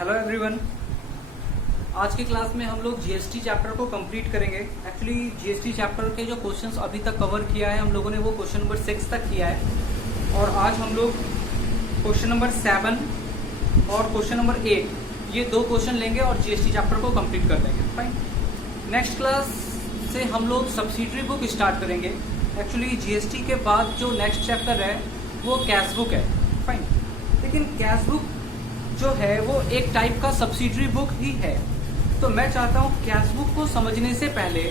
Hello everyone. आज की class में हम लोग जीएसटी चैप्टर को कंप्लीट करेंगे। एक्चुअली जीएसटी चैप्टर के जो क्वेश्चंस अभी तक कवर किया है हम लोगों ने वो क्वेश्चन नंबर 6 तक किया है और आज हम लोग क्वेश्चन नंबर 7 और क्वेश्चन नंबर 8 ये दो क्वेश्चन लेंगे और जीएसटी चैप्टर को कंप्लीट कर देंगे। फाइन। नेक्स्ट क्लास से हम लोग सब्सिडरी बुक स्टार्ट करेंगे। एक्चुअली जीएसटी के बाद जो नेक्स्ट चैप्टर है वो कैश बुक है। फाइन। लेकिन कैश बुक जो है वो एक टाइप का सब्सिडरी बुक ही है, तो मैं चाहता हूँ कैश बुक को समझने से पहले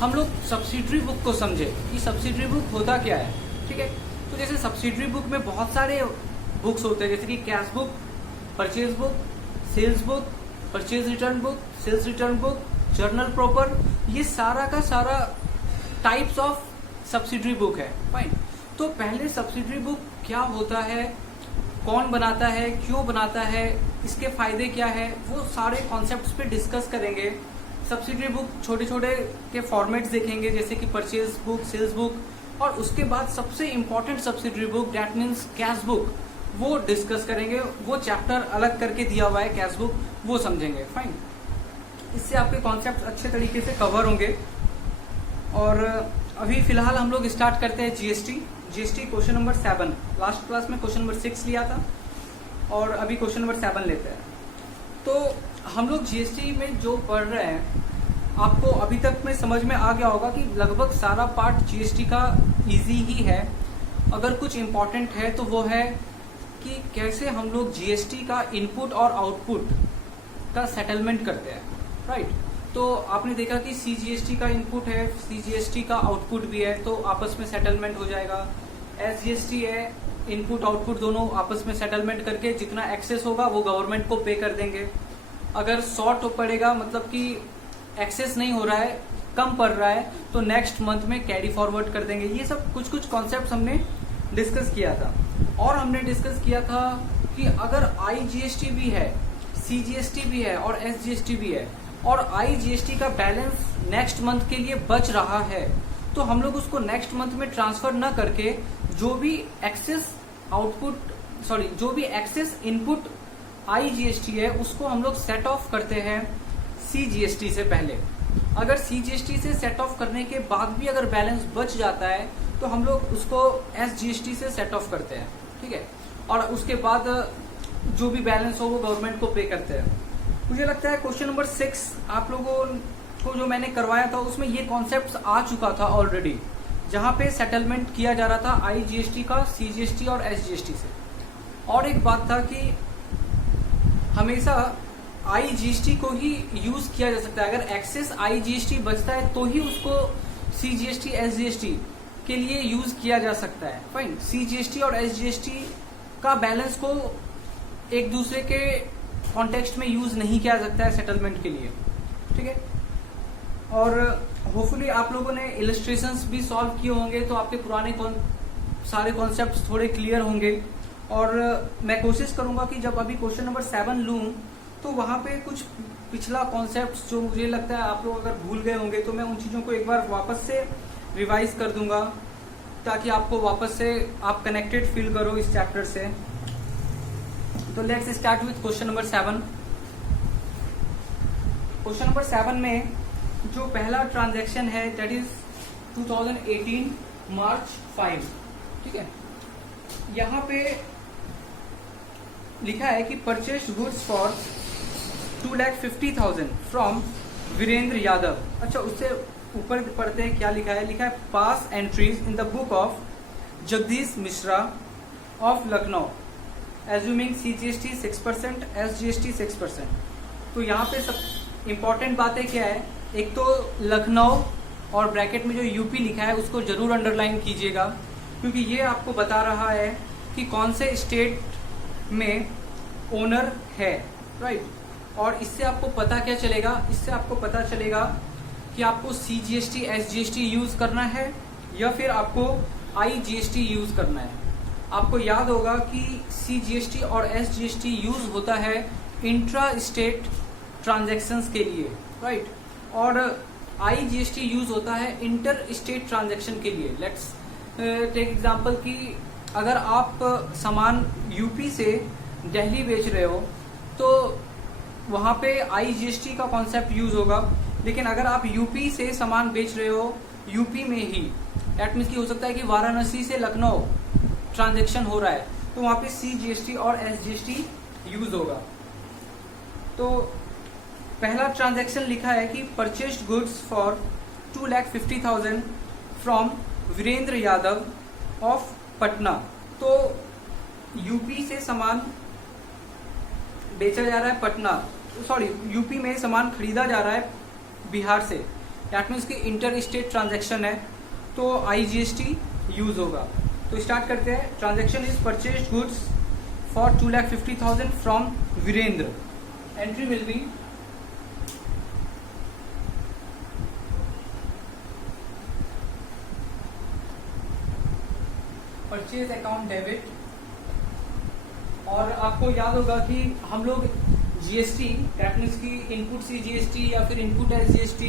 हम लोग सब्सिडरी बुक को समझे कि सब्सिडरी बुक होता क्या है। ठीक है। तो जैसे सब्सिडरी बुक में बहुत सारे बुक्स होते हैं, जैसे कि cash book, purchase book, sales book, purchase return book, sales return book, journal proper, ये सारा का सारा टाइप्स ऑफ सब्सिडरी बुक है। फाइन। तो पहले सब्सिडरी बुक क्या होता है, कौन बनाता है, क्यों बनाता है, इसके फायदे क्या है, वो सारे कॉन्सेप्ट्स पे डिस्कस करेंगे। सब्सिडरी बुक छोटे छोटे के फॉर्मेट्स देखेंगे, जैसे कि परचेज बुक, सेल्स बुक, और उसके बाद सबसे important subsidiary book that means cash book वो डिस्कस करेंगे। वो चैप्टर अलग करके दिया हुआ है कैश बुक, वो समझेंगे। फाइन। इससे आपके कॉन्सेप्ट अच्छे तरीके से कवर होंगे। और अभी फिलहाल हम लोग स्टार्ट करते हैं GST question number 7। Last class में क्वेश्चन नंबर 6 लिया था और अभी क्वेश्चन नंबर 7 लेते हैं। तो हम लोग जीएसटी में जो पढ़ रहे हैं आपको अभी तक में समझ में आ गया होगा कि लगभग सारा पार्ट जीएसटी का इजी ही है। अगर कुछ इम्पोर्टेंट है तो वो है कि कैसे हम लोग जीएसटी का इनपुट और आउटपुट का सेटलमेंट करते हैं। राइट। तो आपने देखा कि सीजीएसटी का इनपुट है, सीजीएसटी का आउटपुट भी है, तो आपस में सेटलमेंट हो जाएगा। एसजीएसटी है, इनपुट आउटपुट दोनों आपस में सेटलमेंट करके जितना एक्सेस होगा वो गवर्नमेंट को पे कर देंगे। अगर शॉर्ट पड़ेगा, मतलब कि एक्सेस नहीं हो रहा है, कम पड़ रहा है, तो नेक्स्ट मंथ में कैरी फॉरवर्ड कर देंगे। ये सब कुछ कुछ कॉन्सेप्ट हमने डिस्कस किया था। और हमने डिस्कस किया था कि अगर आईजीएसटी भी है, सीजीएसटी भी है और एसजीएसटी भी है और आईजीएसटी का बैलेंस नेक्स्ट मंथ के लिए बच रहा है, तो हम लोग उसको नेक्स्ट मंथ में ट्रांसफर न करके जो भी एक्सेस इनपुट आईजीएसटी है उसको हम लोग सेट ऑफ करते हैं सीजीएसटी से पहले। अगर सीजीएसटी से सेट ऑफ करने के बाद भी अगर बैलेंस बच जाता है तो हम लोग उसको एसजीएसटी से सेट ऑफ करते हैं। ठीक है। और उसके बाद जो भी बैलेंस हो वो गवर्नमेंट को पे करते हैं। मुझे लगता है क्वेश्चन नंबर 6 आप लोगों को जो मैंने करवाया था उसमें ये कॉन्सेप्ट्स आ चुका था ऑलरेडी, जहां पे सेटलमेंट किया जा रहा था आईजीएसटी का सीजीएसटी और एसजीएसटी से। और एक बात था कि हमेशा आईजीएसटी को ही यूज किया जा सकता है। अगर एक्सेस आईजीएसटी बचता है तो ही उसको सीजीएसटी एसजीएसटी के लिए यूज किया जा सकता है। फाइन। सीजीएसटी और एसजीएसटी का बैलेंस को एक दूसरे के कॉन्टेक्स्ट में यूज नहीं किया जा सकता है सेटलमेंट के लिए। ठीक है। और होपफुली आप लोगों ने इलस्ट्रेशंस भी सॉल्व किए होंगे तो आपके पुराने सारे कॉन्सेप्ट्स थोड़े क्लियर होंगे। और मैं कोशिश करूंगा कि जब अभी क्वेश्चन नंबर 7 लूं तो वहां पे कुछ पिछला कॉन्सेप्ट्स जो मुझे लगता है आप लोग अगर भूल गए होंगे तो मैं उन चीजों को एक बार वापस से रिवाइज कर दूंगा, ताकि आपको वापस से आप कनेक्टेड फील करो इस चैप्टर से। तो let's start with question number 7। Question number 7 में जो पहला ट्रांजैक्शन है दैट इज 2018 मार्च 5। ठीक है। यहाँ पे लिखा है कि purchase goods for 2,50,000 from Virendra Yadav. अच्छा, उससे ऊपर पढ़ते हैं क्या लिखा है। लिखा है pass entries in the book of Jagdish Mishra of Lucknow assuming CGST 6%, SGST 6%। तो यहाँ पे सब इम्पोर्टेंट बातें क्या है, एक तो लखनऊ और ब्रैकेट में जो यूपी लिखा है उसको जरूर अंडरलाइन कीजिएगा, क्योंकि ये आपको बता रहा है कि कौन से स्टेट में ओनर है। राइट। और इससे आपको पता क्या चलेगा, इससे आपको पता चलेगा कि आपको सीजीएसटी एसजीएसटी यूज करना है या फिर आपको आईजीएसटी यूज करना है। आपको याद होगा कि सीजीएसटी और एसजीएसटी यूज होता है इंट्रा स्टेट ट्रांजैक्शंस के लिए। राइट। और आईजीएसटी यूज होता है इंटर स्टेट ट्रांजैक्शन के लिए। लेट्स टेक एग्जांपल कि अगर आप सामान यूपी से दिल्ली बेच रहे हो तो वहाँ पे IGST का कॉन्सेप्ट यूज होगा। लेकिन अगर आप यूपी से सामान बेच रहे हो, यूपी में ही, दैट मीन्स कि हो सकता है कि वाराणसी से लखनऊ ट्रांजेक्शन हो रहा है, तो वहाँ पे CGST और SGST यूज होगा। तो पहला ट्रांजैक्शन लिखा है कि purchased goods for 2,50,000 from Virendra Yadav of Patna. तो यूपी से सामान बेचा जा रहा है पटना, सॉरी यूपी में सामान खरीदा जा रहा है बिहार से, दैट मीन्स कि इंटर स्टेट ट्रांजैक्शन है, तो IGST यूज होगा। तो स्टार्ट करते हैं। Transaction is purchased goods for 2,50,000 from Virendra. Entry will be purchase account debit. और आपको याद होगा कि हम लोग GST, दैट मीन्स की इनपुट CGST या फिर इनपुट SGST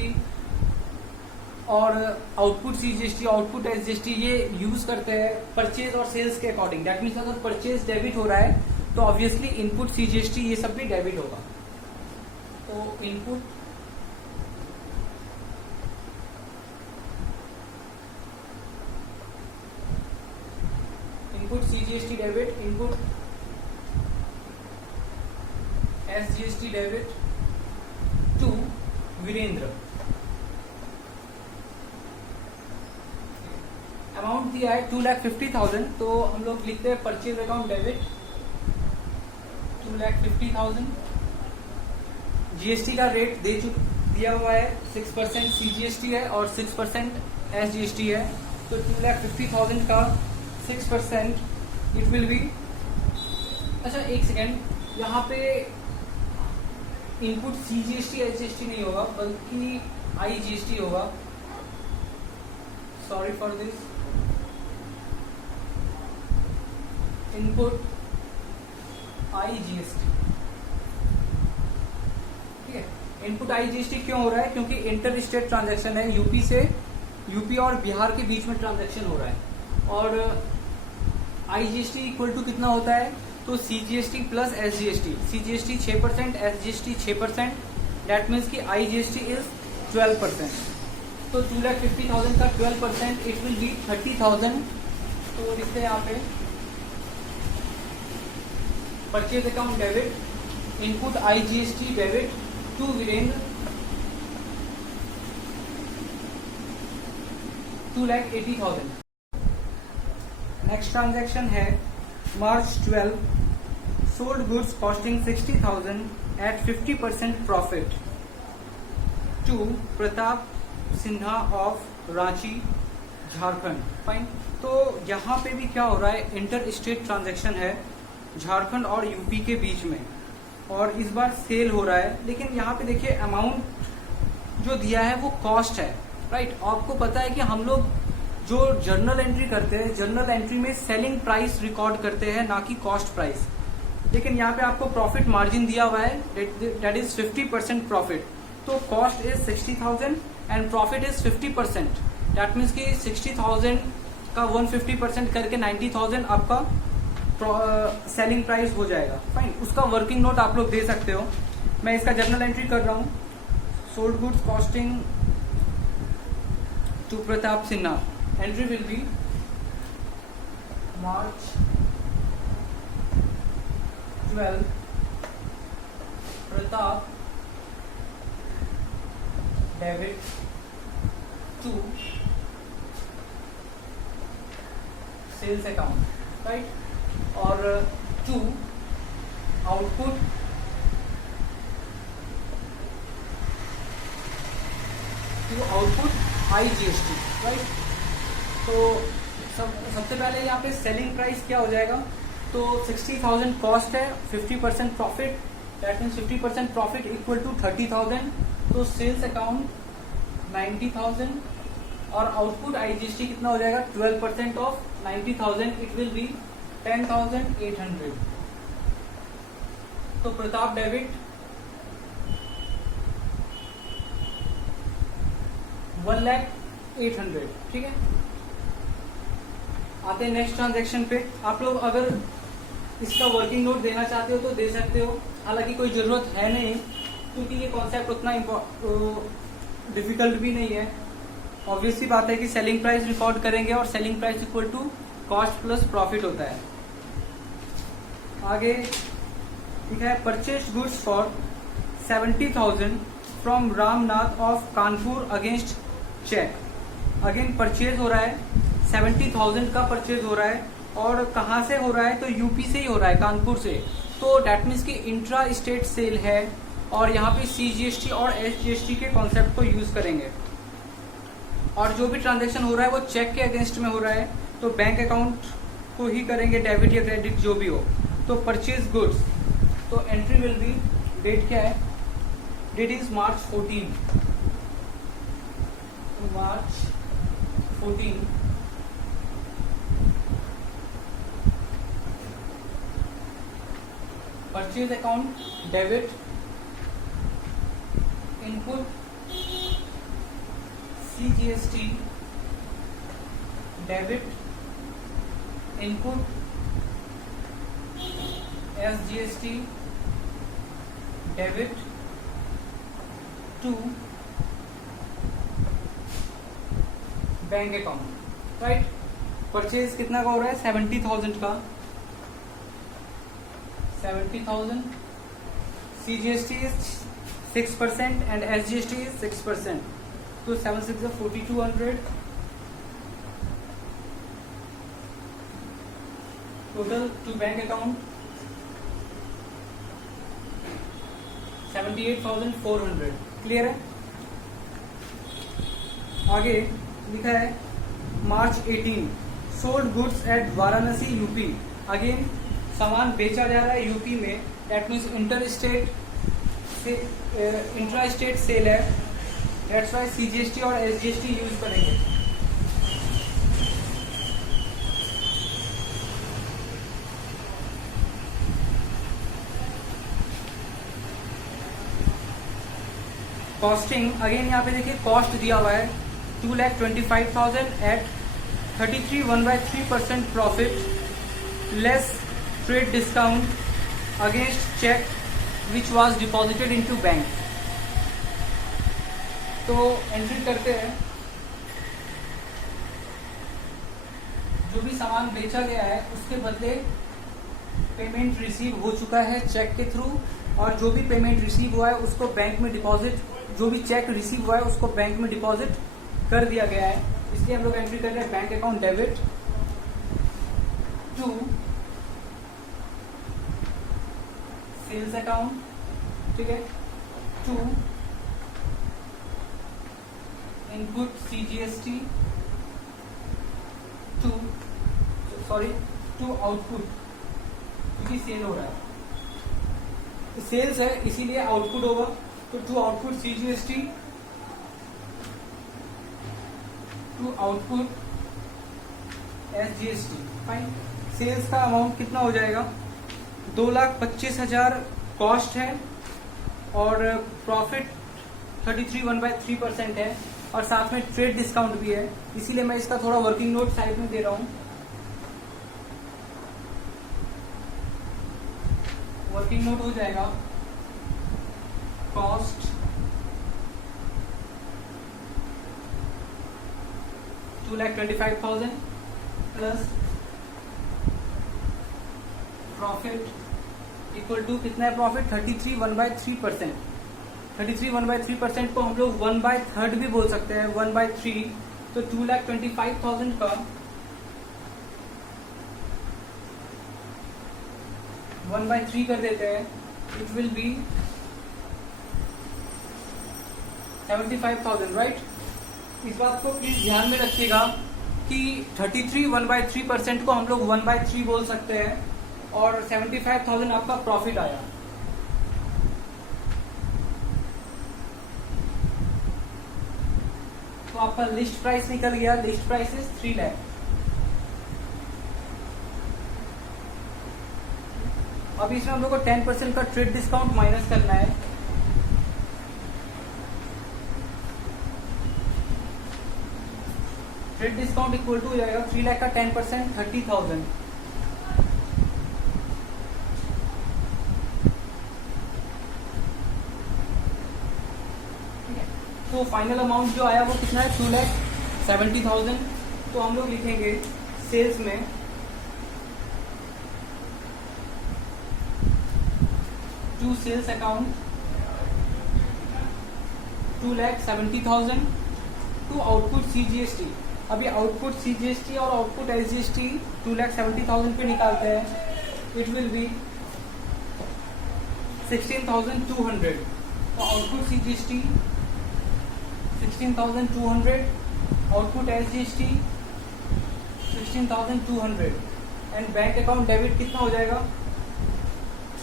और आउटपुट CGST, आउटपुट SGST ये यूज करते हैं परचेज और सेल्स के अकॉर्डिंग। दैट मीन्स अगर परचेज डेबिट हो रहा है तो ऑब्वियसली इनपुट CGST ये सब भी डेबिट होगा। तो input CGST debit, input SGST debit to Virendra. Amount दिया है 2,50,000, तो हम लोग लिखते हैं परचेज अकाउंट डेबिट 2,50,000। GST का रेट दिया हुआ है 6% CGST है और 6% SGST है। तो 2,50,000 का 6% इट विल बी, अच्छा एक सेकेंड, यहाँ पे इनपुट CGST SGST नहीं होगा बल्कि IGST होगा। Sorry for this. Input IGST, ठीक है। इनपुट IGST क्यों हो रहा है? क्योंकि इंटर स्टेट ट्रांजैक्शन है, यूपी और बिहार के बीच में ट्रांजैक्शन हो रहा है। और IGST इक्वल टू कितना होता है? तो CGST plus SGST। CGST 6%, SGST 6%, that means कि IGST इज 12%। तो 2,50,000 का 12% इट विल बी 30,000। तो लिखते हैं यहाँ पे purchase account debit, input IGST debit to Virendra 2,80,000। Next transaction है March 12, sold goods costing 60,000 at 50% profit to Pratap Sinha of Ranchi Jharkhand. Fine. तो यहाँ पे भी क्या हो रहा है, इंटर स्टेट ट्रांजैक्शन है झारखंड और यूपी के बीच में, और इस बार सेल हो रहा है। लेकिन यहाँ पे देखिए अमाउंट जो दिया है वो कॉस्ट है, राइट। आपको पता है कि हम लोग जो जर्नल एंट्री करते हैं, जर्नल एंट्री में सेलिंग प्राइस रिकॉर्ड करते हैं, ना कि कॉस्ट प्राइस। लेकिन यहाँ पे आपको प्रॉफिट मार्जिन दिया हुआ है, दैट इज 50% प्रॉफिट। तो cost is 60,000 and profit is 50%। That means कि 60,000 का 150% करके 90,000 आपका सेलिंग प्राइस हो जाएगा। फाइन। उसका वर्किंग नोट आप लोग दे सकते हो। मैं इसका जर्नल एंट्री कर रहा हूँ। Sold goods costing to Pratap Sinha. Entry will be March 12, Pratap debit to sales account, right. और टू आउटपुट IGST, राइट। तो सबसे पहले यहाँ पे सेलिंग प्राइस क्या हो जाएगा? तो 60,000 कॉस्ट है, 50% profit, that means 50% profit equal to 30,000। तो सेल्स अकाउंट 90,000 और आउटपुट IGST कितना हो जाएगा? 12% ऑफ 90,000, इट विल बी 10,800। तो प्रताप डेबिट 1,08,000, ठीक है। आते हैं नेक्स्ट ट्रांजैक्शन पे। आप लोग अगर इसका वर्किंग नोट देना चाहते हो तो दे सकते हो। हालांकि कोई ज़रूरत है नहीं, क्योंकि ये कॉन्सेप्ट उतना डिफिकल्ट भी नहीं है। ऑब्वियस सी बात है कि सेलिंग प्राइस रिकॉर्ड करेंगे और selling price equal to cost plus profit होता है। आगे लिखा है purchase goods for 70,000 from Ramnath of Kanpur against cheque. Again purchase हो रहा है, 70,000 का परचेज हो रहा है और कहाँ से हो रहा है, तो यूपी से ही हो रहा है, कानपुर से। तो डैट मीन्स की इंट्रा स्टेट सेल है और यहाँ पे CGST और SGST के कॉन्सेप्ट को यूज करेंगे। और जो भी ट्रांजेक्शन हो रहा है वो चेक के अगेंस्ट में हो रहा है, तो बैंक अकाउंट को ही करेंगे, डेबिट या क्रेडिट जो भी हो। तो परचेज गुड्स, तो एंट्री विल बी, डेट क्या है, date is March 14, March 14। Purchase account debit, input CGST debit, input SGST debit to bank account, right. Purchase कितना का हो रहा है, 70,000 का, 70,000, CGST is 6% and SGST is 6%, तो 7 6 is 4,200, total to bank account 78,400। Clear है। आगे लिखा है March 18 sold goods at Varanasi UP. Again सामान बेचा जा रहा है यूपी में, that means intra state sale है, दैट्स वाई CGST और SGST यूज करेंगे। कॉस्टिंग, अगेन यहाँ पे देखिए कॉस्ट दिया हुआ है 2,25,000 at 33 1/3% profit less trade discount against cheque which was deposited into bank. तो एंट्री करते हैं, जो भी सामान बेचा गया है उसके बदले पेमेंट रिसीव हो चुका है चेक के थ्रू, और जो भी पेमेंट रिसीव हुआ है उसको बैंक में डिपॉजिट, जो भी चेक रिसीव हुआ है उसको बैंक में डिपॉजिट कर दिया गया है। इसलिए हम लोग एंट्री कर रहे हैं bank account debit to sales account, ठीक है, to input CGST, to output, क्योंकि सेल हो रहा है, सेल्स है इसीलिए आउटपुट होगा, तो to output CGST, to output SGST। फाइन। सेल्स का अमाउंट कितना हो जाएगा, 2,25,000 कॉस्ट है और प्रॉफिट 33 1/3% है, और साथ में ट्रेड डिस्काउंट भी है, इसीलिए मैं इसका थोड़ा वर्किंग नोट साइड में दे रहा हूं। वर्किंग नोट हो जाएगा cost 2,25,000 plus profit equal to कितना है, प्रॉफिट 33 1/3%। 33 1/3% को हम लोग 1/3 भी बोल सकते हैं, 1/3, तो 2,25,000 का 1/3 कर देते हैं, इट विल बी 75,000, राइट। इस बात को प्लीज ध्यान में रखिएगा कि 33 1/3% को हम लोग 1/3 बोल सकते हैं और 75,000 आपका प्रॉफिट आया। तो आपका लिस्ट प्राइस निकल गया, लिस्ट प्राइस इज 3 लाख। अब इसमें हम लोग को 10% का ट्रेड डिस्काउंट माइनस करना है। ट्रेड डिस्काउंट इक्वल टू हो जाएगा 3 लाख का 10% 30,000। तो फाइनल अमाउंट जो आया वो कितना है, 2,70,000। तो हम लोग लिखेंगे सेल्स में to sales account 2,70,000 to output CGST। अभी आउटपुट CGST और आउटपुट SGST 2,70,000 पे निकालते हैं, इट विल बी 16,200। तो output CGST 16,200, output SGST 16,200 and bank account debit कितना हो जाएगा,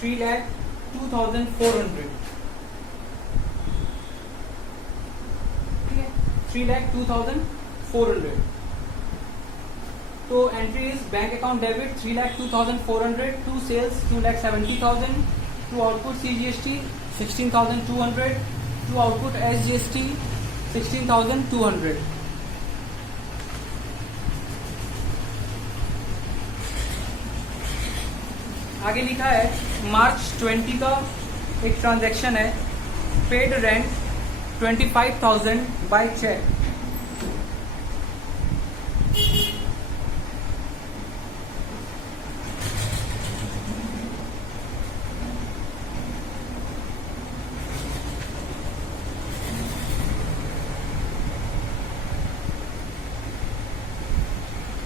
3,02,400। 3,02,400। तो entry is bank account debit 3,02,400 to sales 2,70,000 to output CGST 16,200 to output SGST 16,200। आगे लिखा है मार्च 20 का एक ट्रांजैक्शन है, पेड रेंट 25,000 बाय चेक।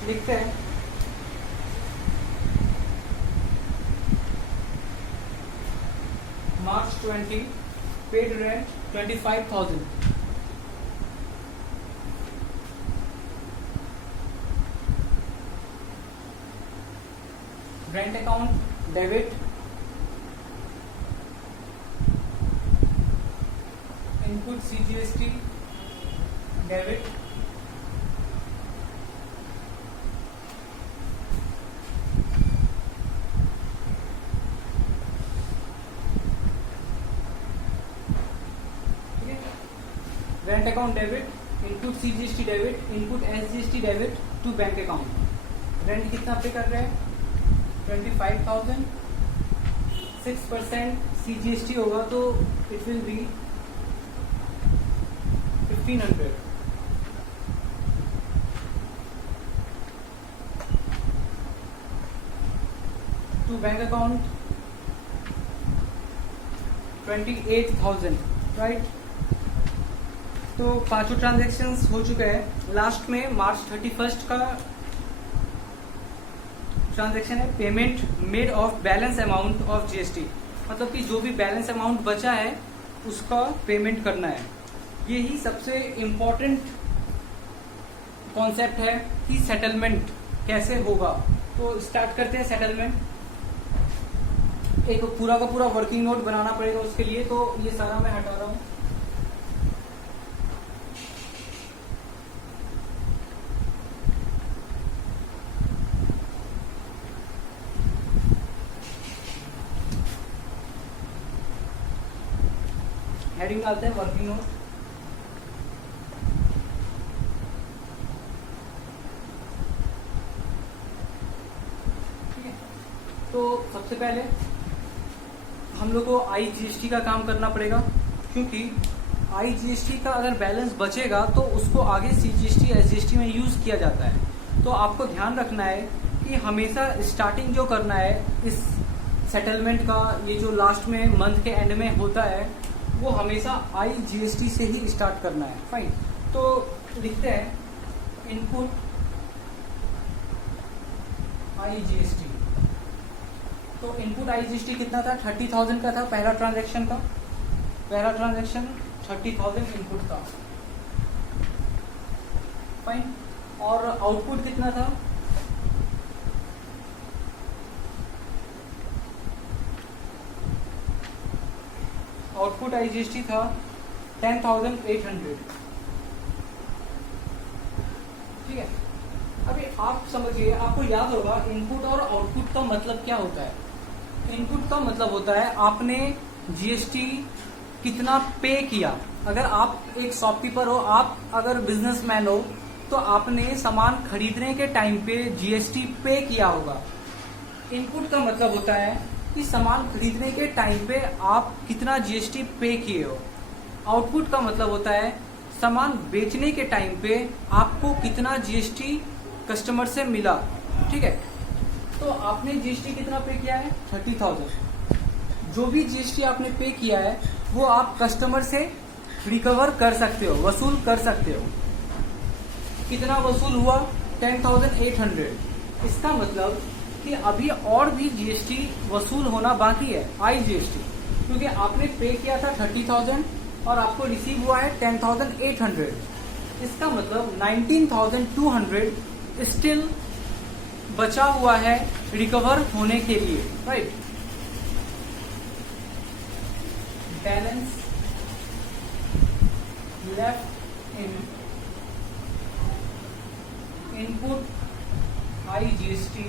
लिखते हैं March 20 paid rent 25,000। Rent account debit input CGST debit rent account debit input CGST debit input SGST debit to bank account. Rent कितना pay कर रहे हैं, 25,000, 6% CGST होगा तो it will be 1,500। To bank account 28,000, right. तो पांचों transactions हो चुके हैं। लास्ट में मार्च 31 का ट्रांजैक्शन है, payment made of balance amount of GST। मतलब कि जो भी बैलेंस अमाउंट बचा है उसका पेमेंट करना है। यही सबसे इम्पोर्टेंट कॉन्सेप्ट है कि सेटलमेंट कैसे होगा। तो स्टार्ट करते हैं सेटलमेंट। एक पूरा का पूरा वर्किंग नोट बनाना पड़ेगा उसके लिए, तो ये सारा मैं हटा रहा हूँ। हेडिंग डालते हैं वर्किंग नोट। ठीक है, तो सबसे पहले हम लोग को IGST का काम करना पड़ेगा, क्योंकि IGST का अगर बैलेंस बचेगा तो उसको आगे CGST SGST में यूज किया जाता है। तो आपको ध्यान रखना है कि हमेशा स्टार्टिंग जो करना है इस सेटलमेंट का, ये जो लास्ट में मंथ के एंड में होता है, वो हमेशा IGST से ही स्टार्ट करना है। फाइन, तो लिखते हैं इनपुट IGST। तो इनपुट IGST कितना था, 30,000 का था पहला ट्रांजैक्शन का। पहला ट्रांजैक्शन 30,000 इनपुट था। फाइन, और आउटपुट कितना था, आउटपुट IGST था 10,800। ठीक है, अभी आप समझिए, आपको याद होगा इनपुट और आउटपुट का मतलब क्या होता है। इनपुट का मतलब होता है आपने GST कितना पे किया। अगर आप एक शॉपकीपर हो, आप अगर बिजनेसमैन हो, तो आपने सामान खरीदने के टाइम पे GST पे किया होगा। इनपुट का मतलब होता है कि सामान खरीदने के टाइम पे आप कितना GST पे किए हो। आउटपुट का मतलब होता है सामान बेचने के टाइम पे आपको कितना जीएसटी कस्टमर से मिला, ठीक है। तो आपने जीएसटी कितना पे किया है, 30,000। जो भी जीएसटी आपने पे किया है वो आप कस्टमर से रिकवर कर सकते हो, वसूल कर सकते हो। कितना वसूल हुआ, 10,800। इसका मतलब कि अभी और भी जीएसटी वसूल होना बाकी है, आई जीएसटी, क्योंकि आपने पे किया था 30,000 और आपको रिसीव हुआ है 10,800। इसका मतलब 19,200 स्टिल बचा हुआ है रिकवर होने के लिए, right. Balance left in input I GST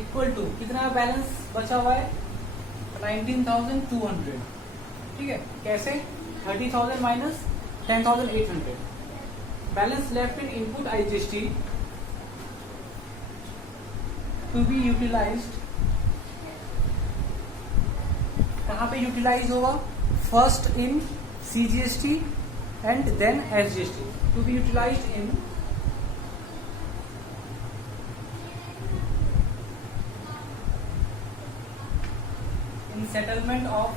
equal to, कितना बैलेंस बचा हुआ है, 19,200, ठीक है। कैसे, 30,000 minus 10,800। Balance left in input I GST to be utilised, कहां पे यूटिलाइज होगा, first in CGST and then SGST. To be utilised in settlement of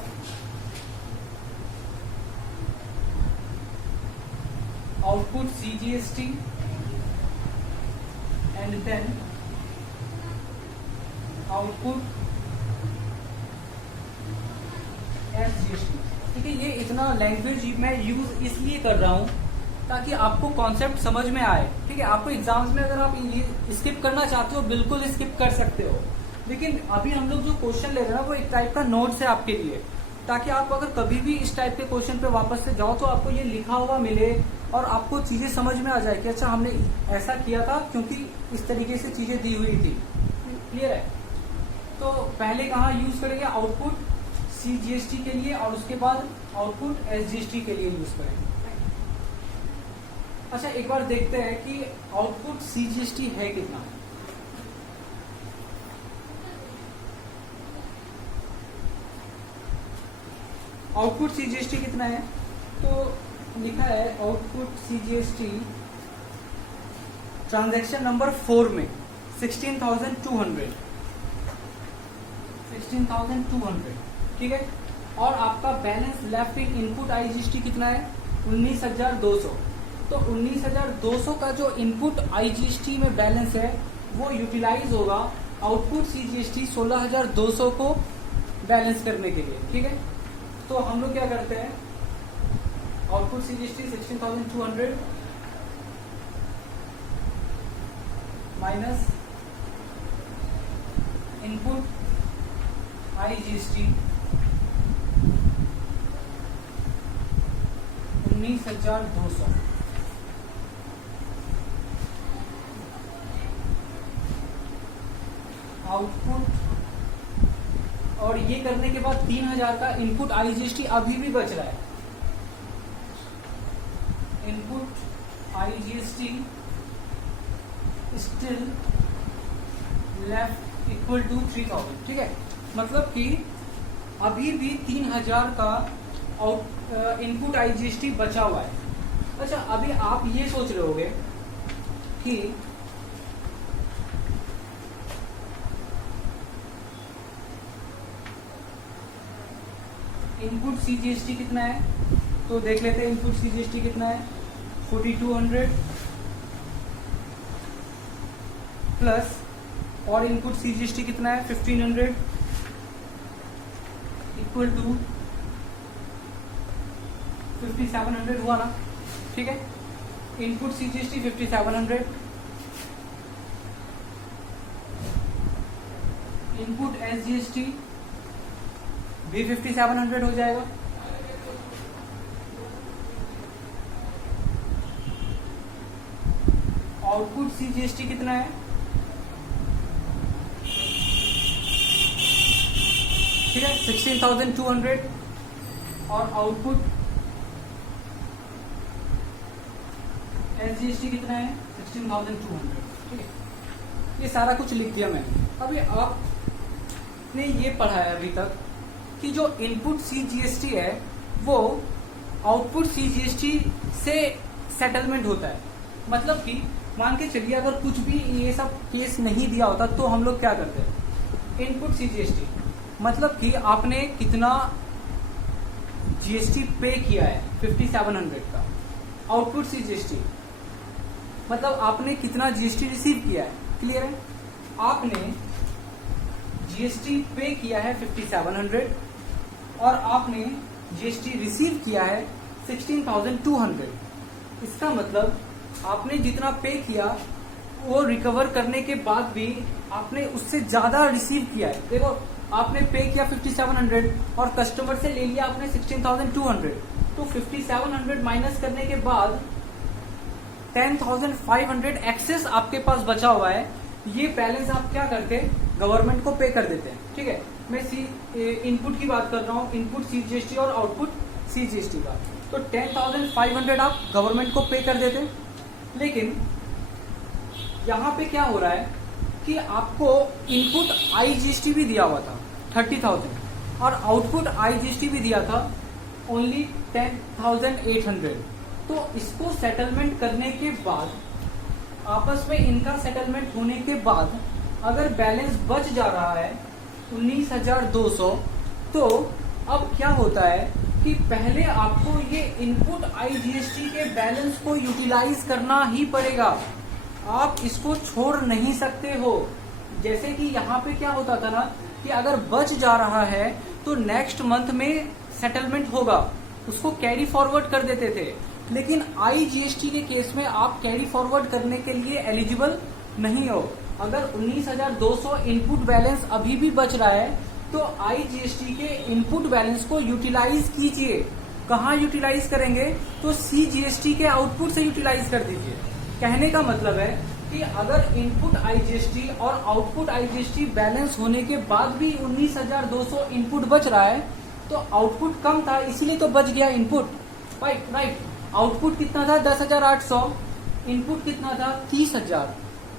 output CGST and then output SGST, ठीक है। ये इतना लैंग्वेज मैं यूज इसलिए कर रहा हूं ताकि आपको कॉन्सेप्ट समझ में आए, ठीक है। आपको एग्जाम्स में अगर आप ये स्किप करना चाहते हो बिल्कुल स्किप कर सकते हो, लेकिन अभी हम लोग जो क्वेश्चन ले रहे हैं ना वो एक टाइप का नोट्स है आपके लिए, ताकि आप अगर कभी भी इस टाइप के क्वेश्चन पे वापस से जाओ तो आपको ये लिखा हुआ मिले और आपको चीजें समझ में आ जाए कि अच्छा हमने ऐसा किया था क्योंकि इस तरीके से चीजें दी हुई थी। क्लियर है। तो पहले कहाँ यूज करेंगे, आउटपुट सीजीएसटी के लिए, और उसके बाद आउटपुट एसजीएसटी के लिए यूज करेंगे। अच्छा, एक बार देखते हैं कि आउटपुट सीजीएसटी है कितना। आउटपुट सीजीएसटी कितना है, तो लिखा है आउटपुट सीजीएसटी ट्रांजैक्शन नंबर 4 में 16,200, ठीक है। और आपका balance left in input IGST कितना है, 19,200। तो 19,200 का जो इनपुट आईजीएसटी में बैलेंस है वो यूटिलाइज होगा आउटपुट सीजीएसटी 16,200 को बैलेंस करने के लिए, ठीक है। तो हम लोग क्या करते हैं, output CGST 16,200 minus input IGST 19,200, output, और ये करने के बाद 3,000 का इनपुट आईजीएसटी अभी भी बच रहा है। Input IGST still left equal to 3,000, ठीक है। मतलब कि अभी भी 3,000 का इनपुट आईजीएसटी बचा हुआ है। अच्छा, अभी आप ये सोच रहे होगे कि इनपुट सीजीएसटी कितना है, तो देख लेते हैं इनपुट सीजीएसटी कितना है, 4,200 प्लस, और इनपुट सीजीएसटी कितना है, 1,500 इक्वल टू 5,700 हुआ ना, ठीक है। इनपुट सीजीएसटी 5,700, इनपुट एसजीएसटी भी 5,700 हो जाएगा। आउटपुट सीजीएसटी कितना है, ठीक है, 16,200, और आउटपुट एसजीएसटी कितना है, 16,200, ठीक है। ये सारा कुछ लिख दिया मैंने। अभी आपने ये पढ़ा है अभी तक कि जो इनपुट सीजीएसटी है वो आउटपुट सीजीएसटी से सेटलमेंट होता है। मतलब कि मान के चलिए अगर कुछ भी ये सब केस नहीं दिया होता तो हम लोग क्या करते हैं, इनपुट सीजीएसटी मतलब कि आपने कितना जीएसटी पे किया है 5700 का। आउटपुट सीजीएसटी मतलब आपने कितना जीएसटी रिसीव किया है। क्लियर है, आपने जीएसटी पे किया है 5700 और आपने जीएसटी रिसीव किया है 16,200। इसका मतलब आपने जितना पे किया वो रिकवर करने के बाद भी आपने उससे ज्यादा रिसीव किया है। देखो आपने पे किया 5700 और कस्टमर से ले लिया आपने 16,200, तो 5700 माइनस करने के बाद 10,500 एक्सेस आपके पास बचा हुआ है। ये बैलेंस आप क्या करते हैं, गवर्नमेंट को पे कर देते हैं। ठीक है, मैं इनपुट की बात कर रहा हूँ, इनपुट सीजीएसटी और आउटपुट सीजीएसटी का। तो 10,500 आप गवर्नमेंट को पे कर देते हैं। लेकिन यहाँ पे क्या हो रहा है कि आपको इनपुट आईजीएसटी भी दिया हुआ था 30,000 और आउटपुट आईजीएसटी भी दिया था ओनली 10,800। तो इसको सेटलमेंट करने के बाद, आपस में इनका सेटलमेंट होने के बाद अगर बैलेंस बच जा रहा है 19,200, तो अब क्या होता है कि पहले आपको ये इनपुट आईजीएसटी के बैलेंस को यूटिलाइज करना ही पड़ेगा। आप इसको छोड़ नहीं सकते हो। जैसे कि यहाँ पे क्या होता था ना कि अगर बच जा रहा है तो नेक्स्ट मंथ में सेटलमेंट होगा, उसको कैरी फॉरवर्ड कर देते थे। लेकिन आईजीएसटी के केस में आप कैरी फॉरवर्ड करने के लिए एलिजिबल नहीं हो। अगर 19,200 इनपुट बैलेंस अभी भी बच रहा है तो आईजीएसटी के इनपुट बैलेंस को यूटिलाइज कीजिए। कहाँ यूटिलाइज करेंगे, तो सीजीएसटी के आउटपुट से यूटिलाइज कर दीजिए। कहने का मतलब है कि अगर इनपुट आईजीएसटी और आउटपुट आईजीएसटी बैलेंस होने के बाद भी 19,200 इनपुट बच रहा है तो आउटपुट कम था, इसीलिए तो बच गया इनपुट। राइट, आउटपुट कितना था 10,800, इनपुट कितना था 30,000,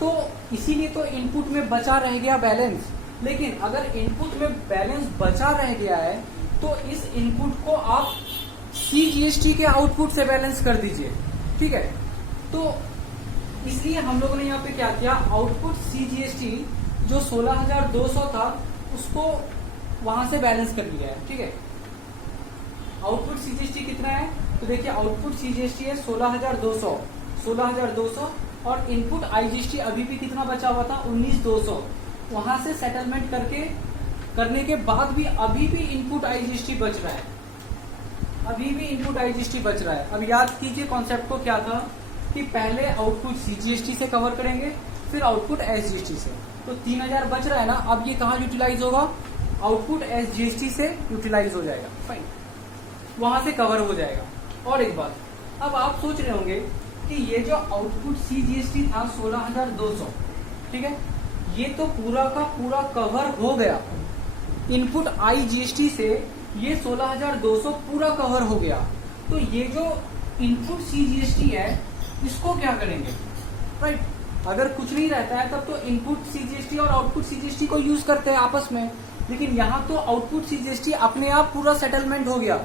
तो इसीलिए तो इनपुट में बचा रह गया बैलेंस। लेकिन अगर इनपुट में बैलेंस बचा रह गया है तो इस इनपुट को आप सीजीएसटी के आउटपुट से बैलेंस कर दीजिए। ठीक है, तो इसलिए हम लोगों ने यहाँ पे क्या किया, आउटपुट सीजीएसटी जो 16,200 था उसको वहां से बैलेंस कर लिया है। ठीक है, आउटपुट सीजीएसटी कितना है, तो देखिए आउटपुट सीजीएसटी है 16,200 और इनपुट आईजीएसटी अभी भी कितना बचा हुआ था 19,200। वहां से सेटलमेंट करने के बाद भी अभी भी इनपुट आईजीएसटी बच रहा है, अभी भी इनपुट आईजीएसटी बच रहा है। अब याद कीजिए कॉन्सेप्ट को, क्या था कि पहले आउटपुट सीजीएसटी से कवर करेंगे फिर आउटपुट एसजीएसटी से। तो 3,000 बच रहा है ना, अब ये कहाँ यूटिलाइज होगा, आउटपुट एसजीएसटी से यूटिलाइज हो जाएगा। फाइन, वहां से कवर हो जाएगा। और एक बात, अब आप सोच रहे होंगे कि ये जो आउटपुट सीजीएसटी था 16,200, ठीक है, ये तो पूरा का पूरा कवर हो गया इनपुट आईजीएसटी से, ये 16,200 पूरा कवर हो गया। तो ये जो इनपुट सीजीएसटी है इसको क्या करेंगे, राइट। अगर कुछ नहीं रहता है तब तो इनपुट सीजीएसटी और आउटपुट सीजीएसटी को यूज करते हैं आपस में, लेकिन यहाँ तो आउटपुट सीजीएसटी अपने आप पूरा सेटलमेंट हो गया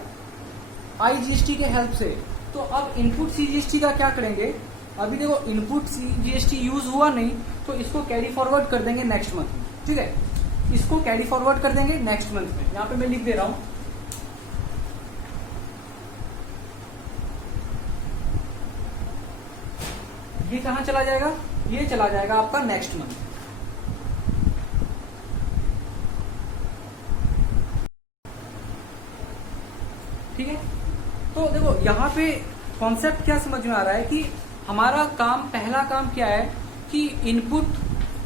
आईजीएसटी के हेल्प से। तो अब इनपुट सीजीएसटी का क्या करेंगे, अभी देखो इनपुट सीजीएसटी यूज हुआ नहीं तो इसको कैरी फॉरवर्ड कर देंगे नेक्स्ट मंथ में। ठीक है, इसको कैरी फॉरवर्ड कर देंगे नेक्स्ट मंथ में। यहाँ पे मैं लिख दे रहा हूं, ये कहाँ चला जाएगा, ये चला जाएगा आपका नेक्स्ट मंथ। ठीक है, तो देखो यहाँ पे कॉन्सेप्ट क्या समझ में आ रहा है कि हमारा काम, पहला काम क्या है कि इनपुट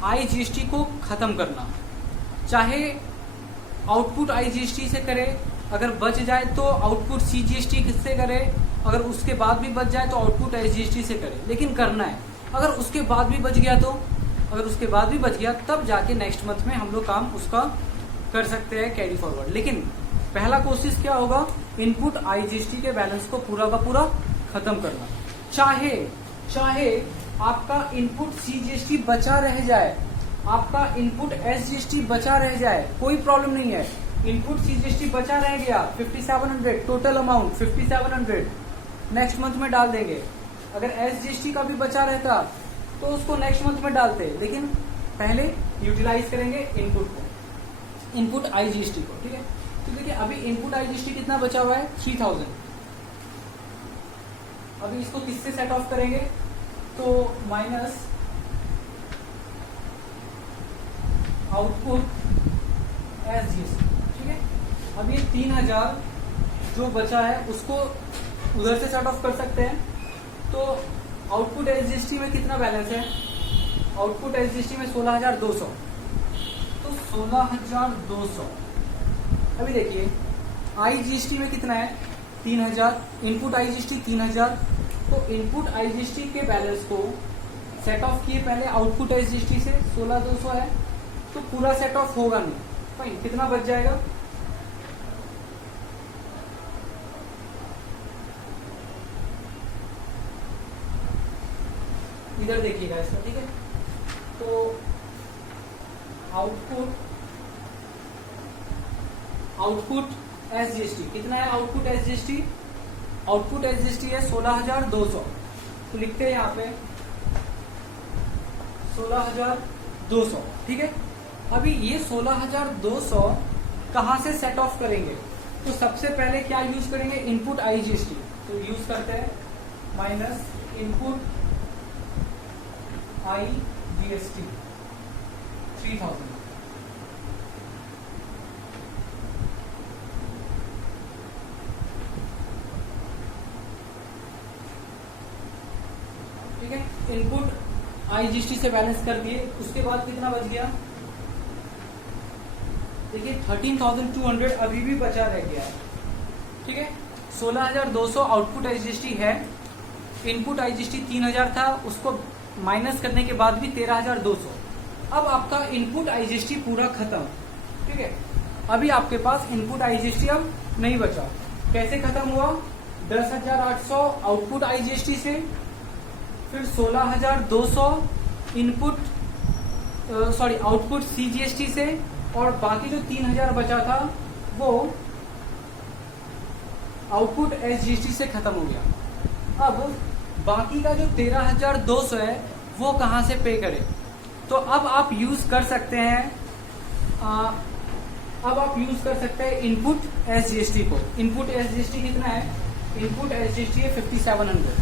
आईजीएसटी को खत्म करना, चाहे आउटपुट आईजीएसटी से करे, अगर बच जाए तो आउटपुट सीजीएसटी से करे, अगर उसके बाद भी बच जाए तो आउटपुट एसजीएसटी से करे, लेकिन करना है। अगर उसके बाद भी बच गया तो, अगर उसके बाद भी बच गया तब जाके नेक्स्ट मंथ में हम लोग काम उसका कर सकते हैं कैरी फॉरवर्ड। लेकिन पहला कोशिश क्या होगा, इनपुट आईजीएसटी के बैलेंस को पूरा का पूरा खत्म करना। चाहे आपका इनपुट सीजीएसटी बचा रह जाए, आपका इनपुट एसजीएसटी बचा रह जाए, कोई प्रॉब्लम नहीं है, इनपुट सीजीएसटी बचा रह गया 5700, टोटल अमाउंट 5700 नेक्स्ट मंथ में डाल देंगे। अगर एसजीएसटी का भी बचा रहता तो उसको नेक्स्ट मंथ में डालते, लेकिन पहले यूटिलाइज करेंगे इनपुट को, इनपुट आईजीएसटी को। ठीक है, तो देखिए अभी इनपुट आईजीएसटी कितना बचा हुआ है 3000। अभी इसको किससे सेट ऑफ करेंगे, तो माइनस आउटपुट एसजीएसटी। ठीक है, अब ये 3000 जो बचा है उसको उधर से सेट ऑफ कर सकते हैं। तो आउटपुट एसजीएसटी में कितना बैलेंस है, आउटपुट एसजीएसटी में 16200, तो 16200। अभी देखिए आईजीएसटी में कितना है 3000, इनपुट आईजीएसटी 3000, तो इनपुट आईजीएसटी के बैलेंस को सेट ऑफ किए पहले आउटपुट एसजीएसटी से 16200 है, तो पूरा सेट ऑफ होगा नहीं। फाइन, कितना बच जाएगा, इधर देखिएगा इसका। ठीक है, तो आउटपुट एसजीएसटी कितना है, आउटपुट एसजीएसटी है 16200, तो लिखते हैं यहाँ पे 16200। ठीक है, अभी ये 16200 कहाँ से सेट ऑफ करेंगे, तो सबसे पहले क्या यूज करेंगे, इनपुट आईजीएसटी। तो यूज करते हैं माइनस इनपुट आईजीएसटी 3000। ठीक है, इनपुट आईजीएसटी से बैलेंस कर दिए, उसके बाद कितना बच गया, देखिए 13200 अभी भी बचा रह गया है। ठीक है, 16200 आउटपुट आईजीएसटी है, इनपुट आईजीएसटी 3000 था, उसको माइनस करने के बाद भी 13200। अब आपका इनपुट आईजीएसटी पूरा खत्म। ठीक है, अभी आपके पास इनपुट आईजीएसटी अब नहीं बचा। कैसे खत्म हुआ, 10800 आउटपुट आईजीएसटी से, फिर 16200 इनपुट आउटपुट सीजीएसटी से, और बाकी जो 3000 बचा था वो आउटपुट एसजीएसटी से खत्म हो गया। अब बाकी का जो 13200 है वो कहाँ से पे करें, तो अब आप यूज कर सकते हैं इनपुट एसजीएसटी को। इनपुट एसजीएसटी कितना है, इनपुट एसजीएसटी है 5700।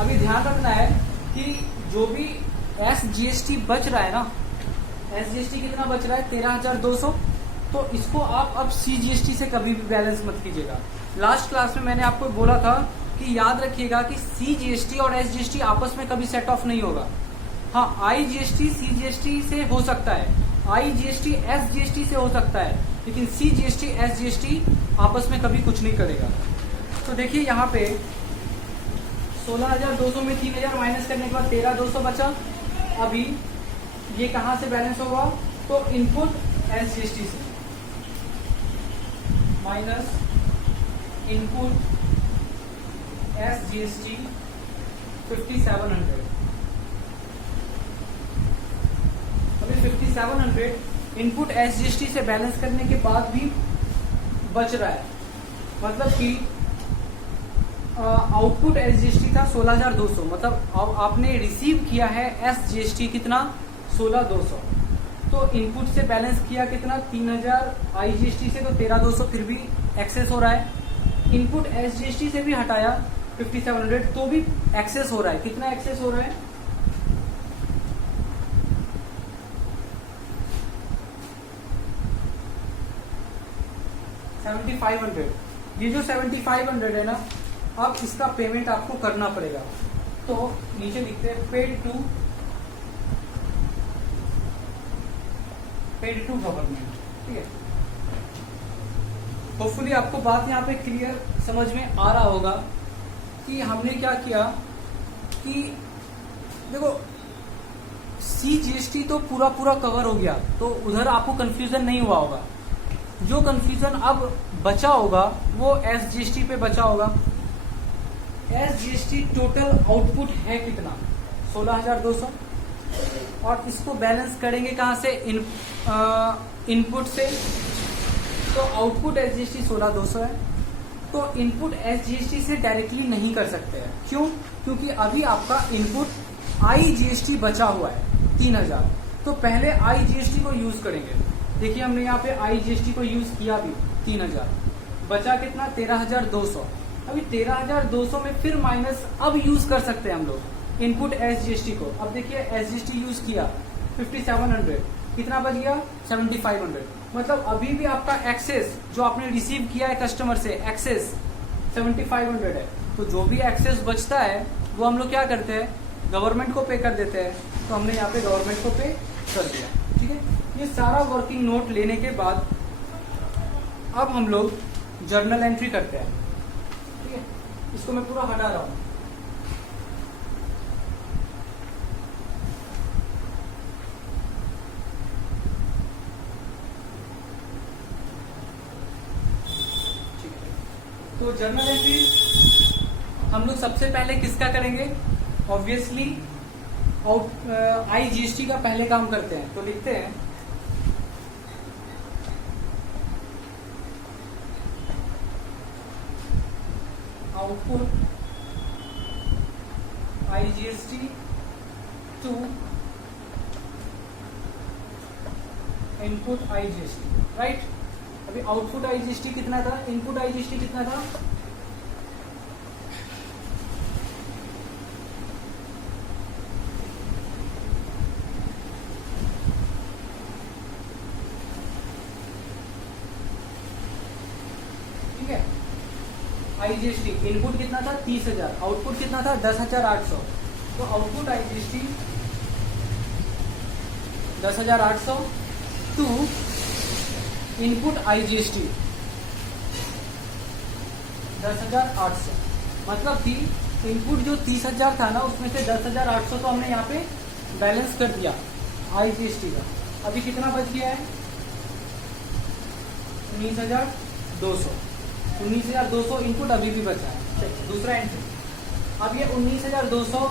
अभी ध्यान रखना है कि जो भी एसजीएसटी बच रहा है ना, एसजीएसटी कितना बच रहा है 13200, तो इसको आप अब सीजीएसटी से कभी भी बैलेंस मत कीजिएगा। लास्ट क्लास में मैंने आपको बोला था कि याद रखिएगा कि सीजीएसटी और एसजीएसटी आपस में कभी सेट ऑफ नहीं होगा। हाँ, आईजीएसटी सीजीएसटी से हो सकता है, आईजीएसटी एसजीएसटी से हो सकता है, लेकिन सीजीएसटी एसजीएसटी आपस में कभी कुछ नहीं करेगा। तो देखिए यहाँ पे 16200 में 3000 माइनस करने के बाद 13200 बचा। अभी ये कहाँ से बैलेंस होगा, तो इनपुट एसजीएसटी से माइनस इनपुट एसजीएसटी 5700। अभी 5700 इनपुट एसजीएसटी से बैलेंस करने के बाद भी बच रहा है, मतलब कि आउटपुट एसजीएसटी था 16200, मतलब आपने रिसीव किया है एसजीएसटी कितना 16200, तो इनपुट से बैलेंस किया कितना 3000 आईजीएसटी से, तो 13200 फिर भी एक्सेस हो रहा है। इनपुट एसजीएसटी से भी हटाया 5700, तो भी एक्सेस हो रहा है। कितना एक्सेस हो रहा है, $7500। ये जो 7500 है ना, अब इसका पेमेंट आपको करना पड़ेगा। तो नीचे लिखते हैं पेड टू गवर्नमेंट। ठीक है, होपफुली आपको बात यहाँ पे क्लियर समझ में आ रहा होगा कि हमने क्या किया कि देखो सीजीएसटी तो पूरा कवर हो गया, तो उधर आपको कंफ्यूजन नहीं हुआ होगा। जो कंफ्यूजन अब बचा होगा वो एसजीएसटी पे बचा होगा। एसजीएसटी टोटल आउटपुट है कितना 16200, और इसको बैलेंस करेंगे कहाँ से, इनपुट से। तो आउटपुट एसजीएसटी 16,200 है, तो इनपुट एसजीएसटी से डायरेक्टली नहीं कर सकते हैं। क्यों? क्योंकि अभी आपका इनपुट आईजीएसटी बचा हुआ है 3,000, तो पहले आईजीएसटी को यूज करेंगे। देखिए हमने यहाँ पे आईजीएसटी को यूज किया भी 3,000, बचा कितना 13,200। अभी 13,200 में फिर माइनस अब यूज कर सकते हैं हम लोग इनपुट एसजीएसटी को। अब देखिए एसजीएसटी यूज किया 5700, कितना बच गया 7500। मतलब अभी भी आपका एक्सेस जो आपने रिसीव किया है कस्टमर से, एक्सेस 7500 है। तो जो भी एक्सेस बचता है वो हम लोग क्या करते हैं, गवर्नमेंट को पे कर देते हैं। तो हमने यहाँ पे गवर्नमेंट को पे कर दिया। ठीक है, ये सारा वर्किंग नोट लेने के बाद अब हम लोग जर्नल एंट्री करते हैं। ठीक है, इसको मैं पूरा हटा रहा हूं। ठीक है, तो जर्नल एंट्री हम लोग सबसे पहले किसका करेंगे, ऑब्वियसली आईजीएसटी का पहले काम करते हैं। तो लिखते हैं output IGST to input IGST, right. अभी आउटपुट आईजीएसटी कितना था, इनपुट आईजीएसटी कितना था, ठीक है। आईजीएसटी इनपुट कितना था 30,000, आउटपुट कितना था 10,800। तो output IGST 10,800 to input IGST 10,800। मतलब कि इनपुट जो 30,000 था ना, उसमें से 10,800 तो हमने यहाँ पे बैलेंस कर दिया आईजीएसटी का। अभी कितना बच गया है 19,200। 19,200 इनपुट अभी भी बचा है। दूसरा एंट्री, अब ये 19,200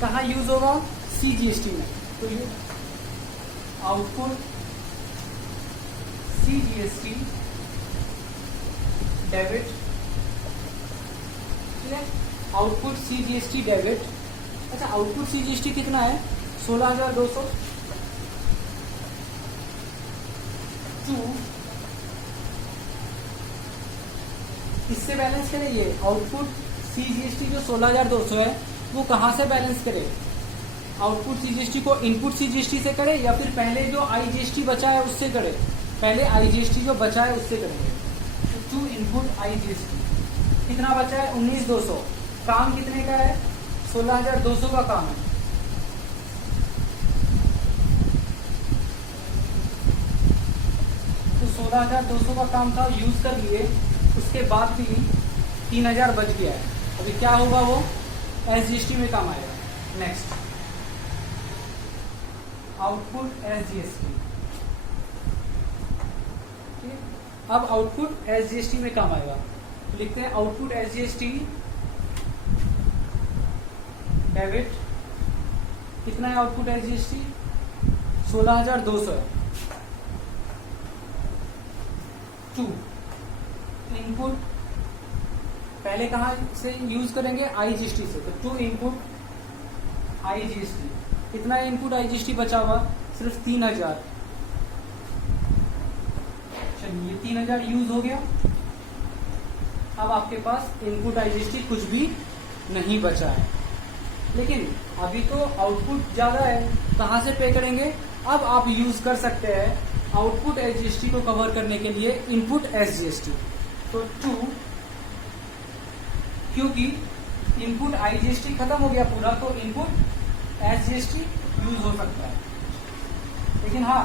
कहाँ यूज होगा, सीजीएसटी में। तो ये आउटपुट सीजीएसटी डेबिट, ठीक है, आउटपुट सीजीएसटी डेबिट। अच्छा, आउटपुट सीजीएसटी कितना है 16,200 टू, इससे बैलेंस करें। ये आउटपुट सीजीएसटी जो 16,200 है वो कहाँ से बैलेंस करे, आउटपुट सीजीएसटी को इनपुट सीजीएसटी से करे या फिर पहले जो आईजीएसटी बचा है उससे करे। पहले आईजीएसटी जो बचा है उससे करेंगे। तो टू इनपुट आईजीएसटी कितना बचा है 19,200। काम कितने का है 16,200 का काम है। तो 16,200 का काम था, यूज कर लिए। उसके बाद भी 3,000 बच गया है। अभी क्या होगा, वो एसजीएसटी में काम आएगा। नेक्स्ट आउटपुट एसजीएसटी, ठीक है। अब आउटपुट एसजीएसटी में काम आएगा। तो लिखते हैं आउटपुट एसजीएसटी डेबिट, कितना है आउटपुट एसजीएसटी 16,200 है, टू इनपुट, पहले कहाँ से यूज करेंगे आईजीएसटी से। तो टू इनपुट आईजीएसटी, कितना इनपुट आईजीएसटी बचा हुआ सिर्फ 3,000। चलिए 3,000 यूज हो गया। अब आपके पास इनपुट आईजीएसटी कुछ भी नहीं बचा है। लेकिन अभी तो आउटपुट ज्यादा है, कहाँ से पे करेंगे। अब आप यूज कर सकते हैं आउटपुट एसजीएसटी को कवर करने के लिए इनपुट एसजीएसटी। तो टू, क्योंकि इनपुट आईजीएसटी खत्म हो गया पूरा, तो इनपुट एसजीएसटी यूज हो सकता है। लेकिन हाँ,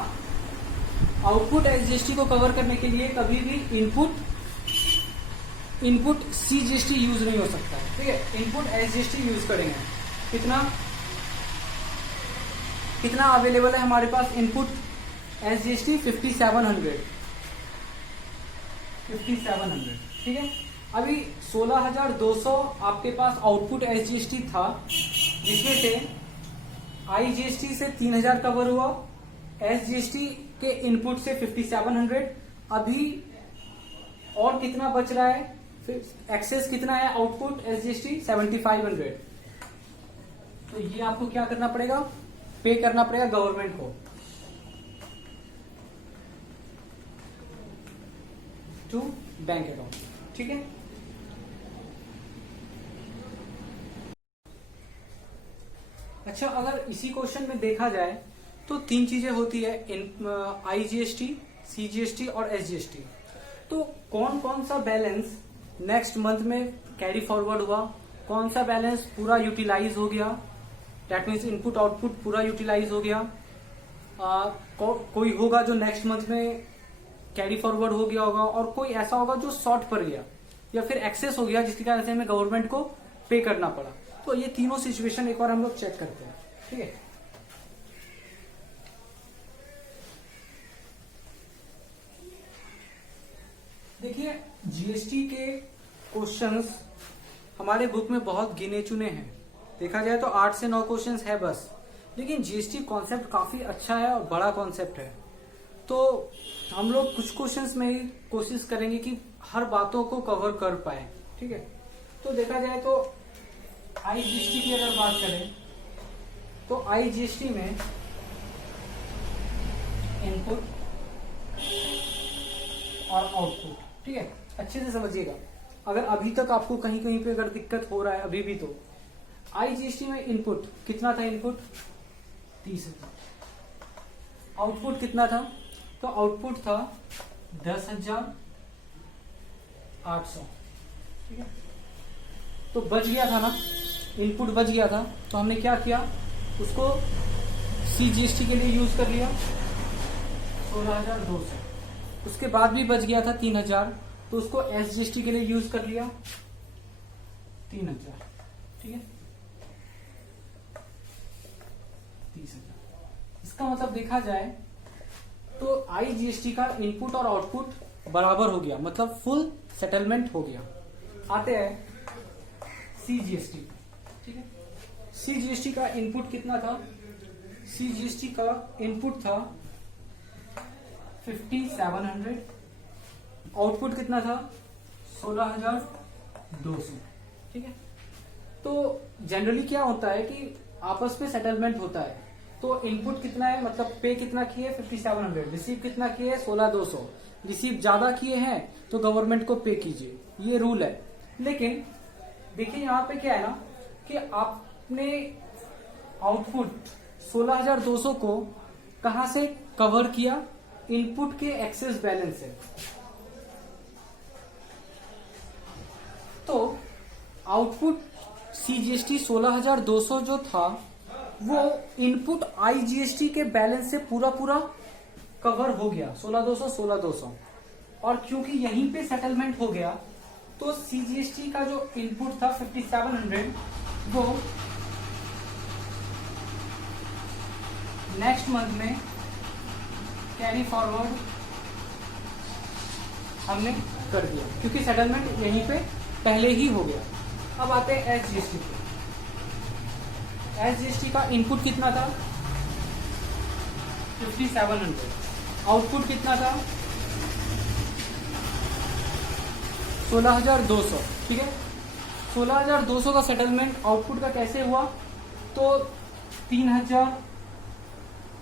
आउटपुट एसजीएसटी को कवर करने के लिए कभी भी इनपुट सीजीएसटी यूज नहीं हो सकता है। ठीक है, इनपुट एसजीएसटी यूज करेंगे। कितना अवेलेबल है हमारे पास इनपुट एसजीएसटी 5700, ठीक है। अभी 16,200 आपके पास आउटपुट एसजीएसटी था, जिसमें से आईजीएसटी से 3,000 कवर हुआ, एसजीएसटी के इनपुट से 5700, अभी और कितना बच रहा है, फिर एक्सेस कितना है आउटपुट एसजीएसटी 7500। तो ये आपको क्या करना पड़ेगा, पे करना पड़ेगा गवर्नमेंट को टू बैंक अकाउंट। ठीक है, अच्छा अगर इसी क्वेश्चन में देखा जाए तो तीन चीजें होती है, आईजीएसटी, सीजीएसटी और एसजीएसटी। तो कौन कौन सा बैलेंस नेक्स्ट मंथ में कैरी फॉरवर्ड हुआ, कौन सा बैलेंस पूरा यूटिलाइज हो गया, दैट मीन्स इनपुट आउटपुट पूरा यूटिलाइज हो गया, कोई होगा जो नेक्स्ट मंथ में कैरी फॉरवर्ड हो गया होगा, और कोई ऐसा होगा जो शॉर्ट पड़ गया या फिर एक्सेस हो गया जिसके कारण से हमें गवर्नमेंट को पे करना पड़ा। तो ये तीनों सिचुएशन एक बार हम लोग चेक करते हैं। ठीक है, देखिए जीएसटी के क्वेश्चंस हमारे बुक में बहुत गिने चुने हैं, देखा जाए तो 8 से 9 क्वेश्चंस है बस, लेकिन जीएसटी कॉन्सेप्ट काफी अच्छा है और बड़ा कॉन्सेप्ट है। तो हम लोग कुछ क्वेश्चंस में ही कोशिश करेंगे कि हर बातों को कवर कर पाए। ठीक है, तो देखा जाए तो आईजीएसटी की अगर बात करें तो आईजीएसटी में इनपुट और आउटपुट, ठीक है अच्छे से समझिएगा, अगर अभी तक आपको कहीं कहीं पे अगर दिक्कत हो रहा है अभी भी, तो आईजीएसटी में इनपुट कितना था, इनपुट 30,000, आउटपुट कितना था, तो आउटपुट था 10,800। ठीक है, तो बच गया था ना, इनपुट बच गया था, तो हमने क्या किया, उसको सीजीएसटी के लिए यूज कर लिया 16,200, उसके बाद भी बच गया था 3,000, तो उसको एसजीएसटी के लिए यूज कर लिया 3,000। ठीक है, 30,000। इसका मतलब देखा जाए तो आईजीएसटी का इनपुट और आउटपुट बराबर हो गया, मतलब फुल सेटलमेंट हो गया। आते हैं सीजीएसटी। ठीक है, सीजीएसटी का इनपुट कितना था, सीजीएसटी का इनपुट था 5700, आउटपुट कितना था 16,200। ठीक है, तो जनरली क्या होता है कि आपस में सेटलमेंट होता है, तो इनपुट कितना है, मतलब पे कितना किए 5700, रिसीव कितना किए 16,200, रिसीव ज्यादा किए हैं तो गवर्नमेंट को पे कीजिए, ये रूल है। लेकिन देखिए यहाँ पे क्या है ना कि आपने आउटपुट 16,200 को कहां से कवर किया, इनपुट के एक्सेस बैलेंस से। तो आउटपुट सीजीएसटी 16,200 जो था वो इनपुट आईजीएसटी के बैलेंस से पूरा पूरा कवर हो गया, 16,200 16,200, और क्योंकि यहीं पे सेटलमेंट हो गया तो सीजीएसटी का जो इनपुट था 5700 वो नेक्स्ट मंथ में कैरी फॉरवर्ड हमने कर दिया, क्योंकि सेटलमेंट यहीं पे पहले ही हो गया। अब आते हैं एसजीएसटी पे। एसजीएसटी का इनपुट कितना था 5700, आउटपुट कितना था 16,200। ठीक है, 16,200 का सेटलमेंट आउटपुट का कैसे हुआ, तो 3,000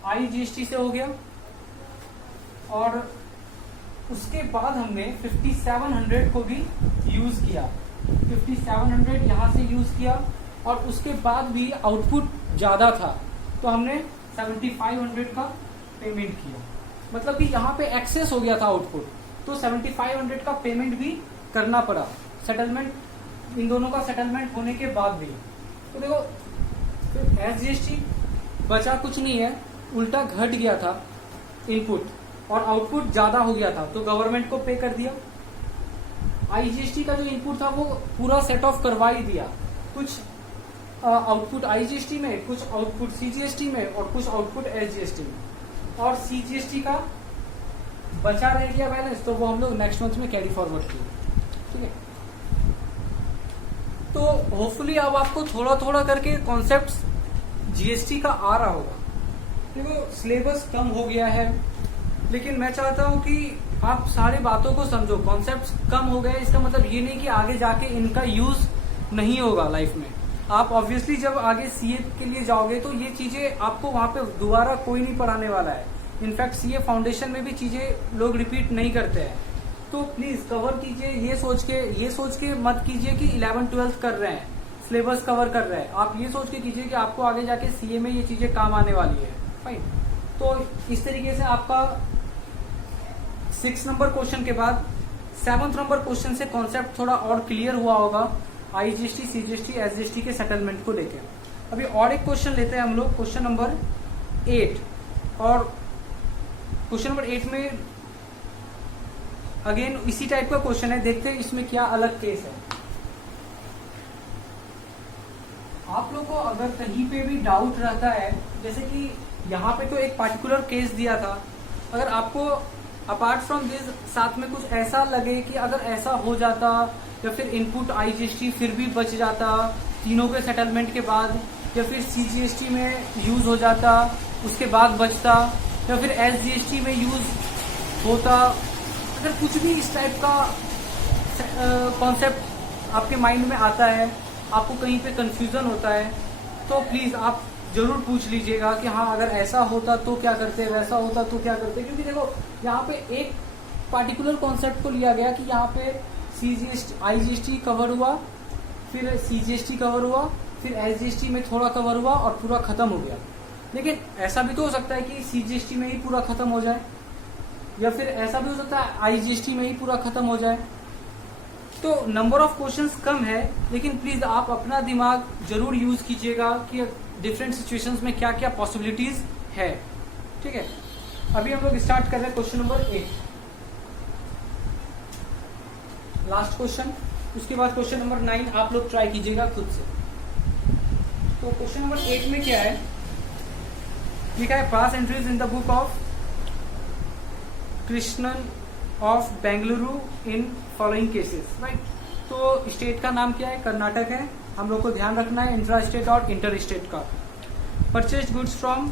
आईजीएसटी से हो गया, और उसके बाद हमने 5700 को भी यूज किया, 5700 यहां से यूज किया, और उसके बाद भी आउटपुट ज्यादा था तो हमने 7500 का पेमेंट किया, मतलब कि यहाँ पे एक्सेस हो गया था आउटपुट, तो 7500 का पेमेंट भी करना पड़ा, सेटलमेंट इन दोनों का सेटलमेंट होने के बाद भी। तो देखो एसजीएसटी बचा कुछ नहीं है, उल्टा घट गया था इनपुट और आउटपुट ज्यादा हो गया था, तो गवर्नमेंट को पे कर दिया। आईजीएसटी का जो इनपुट था वो पूरा सेट ऑफ करवा ही दिया, कुछ आउटपुट आईजीएसटी में, कुछ आउटपुट सीजीएसटी में और कुछ आउटपुट एसजीएसटी में, और सीजीएसटी का बचा रह गया बैलेंस, तो वो हम लोग नेक्स्ट मंथ में कैरी फॉरवर्ड किए। ठीक है, तो होपफुली अब आपको थोड़ा थोड़ा करके कॉन्सेप्ट्स जीएसटी का आ रहा होगा। देखो सिलेबस कम हो गया है, लेकिन मैं चाहता हूं कि आप सारे बातों को समझो, कॉन्सेप्ट कम हो गए इसका मतलब ये नहीं कि आगे जाके इनका यूज नहीं होगा लाइफ में। आप ऑब्वियसली जब आगे सीए के लिए जाओगे तो ये चीजें आपको वहां पे दोबारा कोई नहीं पढ़ाने वाला है। इनफैक्ट सीए फाउंडेशन में भी चीजें लोग रिपीट नहीं करते हैं। तो प्लीज कवर कीजिए, ये सोच के मत कीजिए कि 11th-12th कर रहे हैं, सिलेबस कवर कर रहे हैं। आप ये सोच के कीजिए कि आपको आगे जाके सीए में ये चीजें काम आने वाली है। फाइन। तो इस तरीके से आपका 6 नंबर क्वेश्चन के बाद 7th नंबर क्वेश्चन से कॉन्सेप्ट थोड़ा और क्लियर हुआ होगा आईजीएसटी, सीजीएसटी, एसजीएसटी के सेटलमेंट को लेकर। अभी और एक क्वेश्चन लेते हैं हम लोग, क्वेश्चन नंबर 8। और क्वेश्चन नंबर 8 में अगेन इसी टाइप का क्वेश्चन है, देखते हैं इसमें क्या अलग केस है। आप लोग को अगर कहीं पे भी डाउट रहता है, जैसे कि यहाँ पे तो एक पार्टिकुलर केस दिया था, अगर आपको अपार्ट फ्रॉम दिस साथ में कुछ ऐसा लगे कि अगर ऐसा हो जाता या फिर इनपुट आईजीएसटी फिर भी बच जाता तीनों के सेटलमेंट के बाद, या फिर सीजीएसटी में यूज हो जाता उसके बाद बचता, या फिर एसजीएसटी में यूज होता, अगर कुछ भी इस टाइप का कॉन्सेप्ट आपके माइंड में आता है, आपको कहीं पे कंफ्यूजन होता है, तो प्लीज आप जरूर पूछ लीजिएगा कि हाँ अगर ऐसा होता तो क्या करते, वैसा होता तो क्या करते। क्योंकि देखो यहाँ पे एक पार्टिकुलर कॉन्सेप्ट को लिया गया कि यहाँ पे सीजीएसटी आईजीएसटी कवर हुआ, फिर सीजीएसटी कवर हुआ, फिर एसजीएसटी में थोड़ा कवर हुआ और पूरा खत्म हो गया। लेकिन ऐसा भी तो हो सकता है कि सीजीएसटी में ही पूरा खत्म हो जाए, या फिर ऐसा भी हो सकता है आईजीएसटी में ही पूरा खत्म हो जाए। तो नंबर ऑफ क्वेश्चंस कम है, लेकिन प्लीज आप अपना दिमाग जरूर यूज कीजिएगा कि डिफरेंट सिचुएशंस में क्या क्या पॉसिबिलिटीज है। ठीक है, अभी हम लोग स्टार्ट कर रहे हैं क्वेश्चन नंबर 8, लास्ट क्वेश्चन। उसके बाद क्वेश्चन नंबर 9 आप लोग ट्राई कीजिएगा खुद से। तो क्वेश्चन नंबर 8 में क्या है, लिखा है pass entries in the book of Krishnan of Bengaluru in following cases. Right, तो स्टेट का नाम क्या है, कर्नाटक है। हम लोग को ध्यान रखना है इंट्रा स्टेट और इंटर स्टेट का। Purchase goods from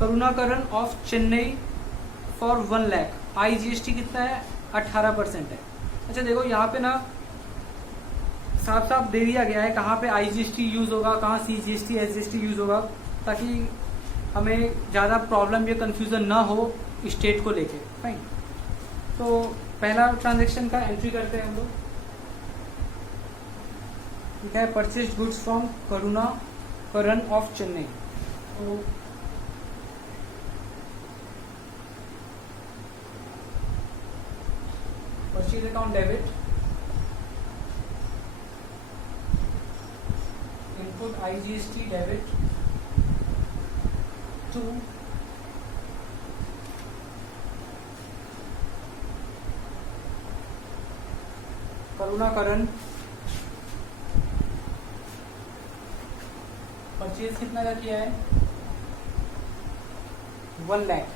Karunakaran of Chennai for 1 lakh. IGST कितना है, 18% है। अच्छा देखो यहाँ पे ना साफ साफ दे दिया गया है कहाँ पे आईजीएसटी यूज होगा, कहाँ सीजीएसटी एसजीएसटी यूज होगा, ताकि हमें ज्यादा प्रॉब्लम या कंफ्यूजन ना हो स्टेट को लेके। फाइन, तो पहला ट्रांजैक्शन का एंट्री करते हैं हम लोग। ठीक है, purchase goods from Karunakaran of Chennai. तो purchase account debit, input IGST debit to Karunakaran. Purchase कितना का किया है, 1 लाख,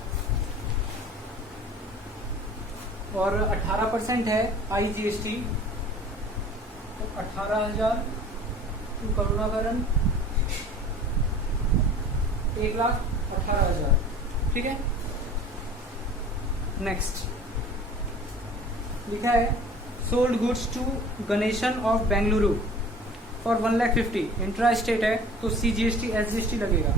और 18% है आईजीएसटी, तो 18,000 टू करुणाकरण 1,18,000। ठीक है, नेक्स्ट लिखा है sold goods to Ganesan of Bengaluru for 1,50,000। Intra state है तो सीजीएसटी एसजीएसटी लगेगा।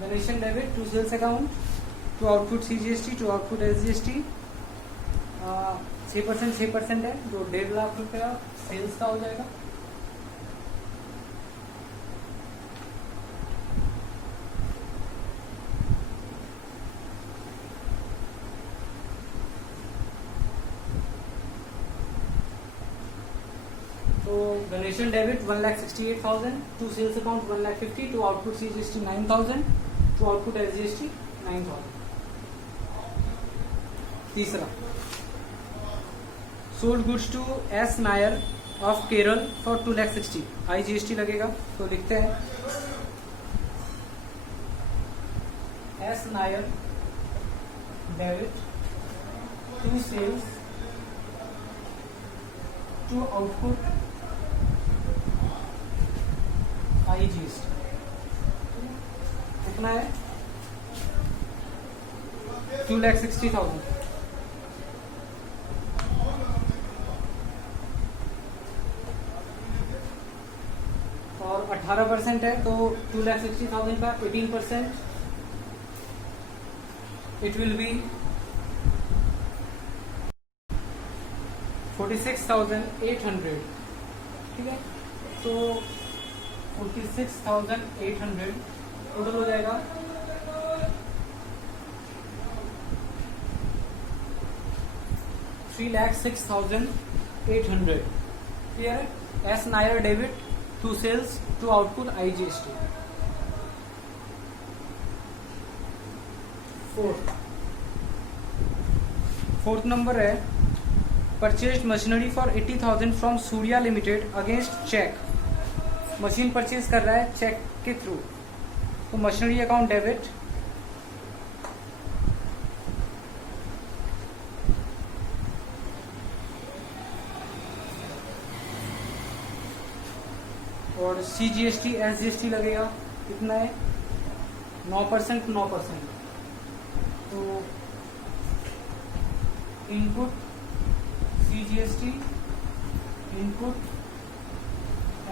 Donation debit to sales account, to output CGST, to output SGST। 6% है, जो 1.5 लाख रुपया सेल्स का हो जाएगा। तो donation debit 1,68,000, to sales account 1,50,000, to output CGST 9,000, to output SGST 9,000। तीसरा, sold goods to S Nair of Kerala for 2,60,000, IGST लगेगा। तो लिखते हैं S Nair debit to sales to output IGST। कितना है? 2,60,000। और 18% है तो 2,60,000 का 18% इट विल बी 46,800। ठीक है, तो 46,800 टोटल हो जाएगा 3,06,800। क्लियर है? S Nair debit to sales to output IGST। Fourth number है purchase machinery for 80,000 from Surya limited against cheque. Machine purchase कर रहा है चेक के थ्रू, तो मशीनरी अकाउंट डेबिट और CGST SGST लगेगा। कितना है? 9%। 9%। तो input CGST, input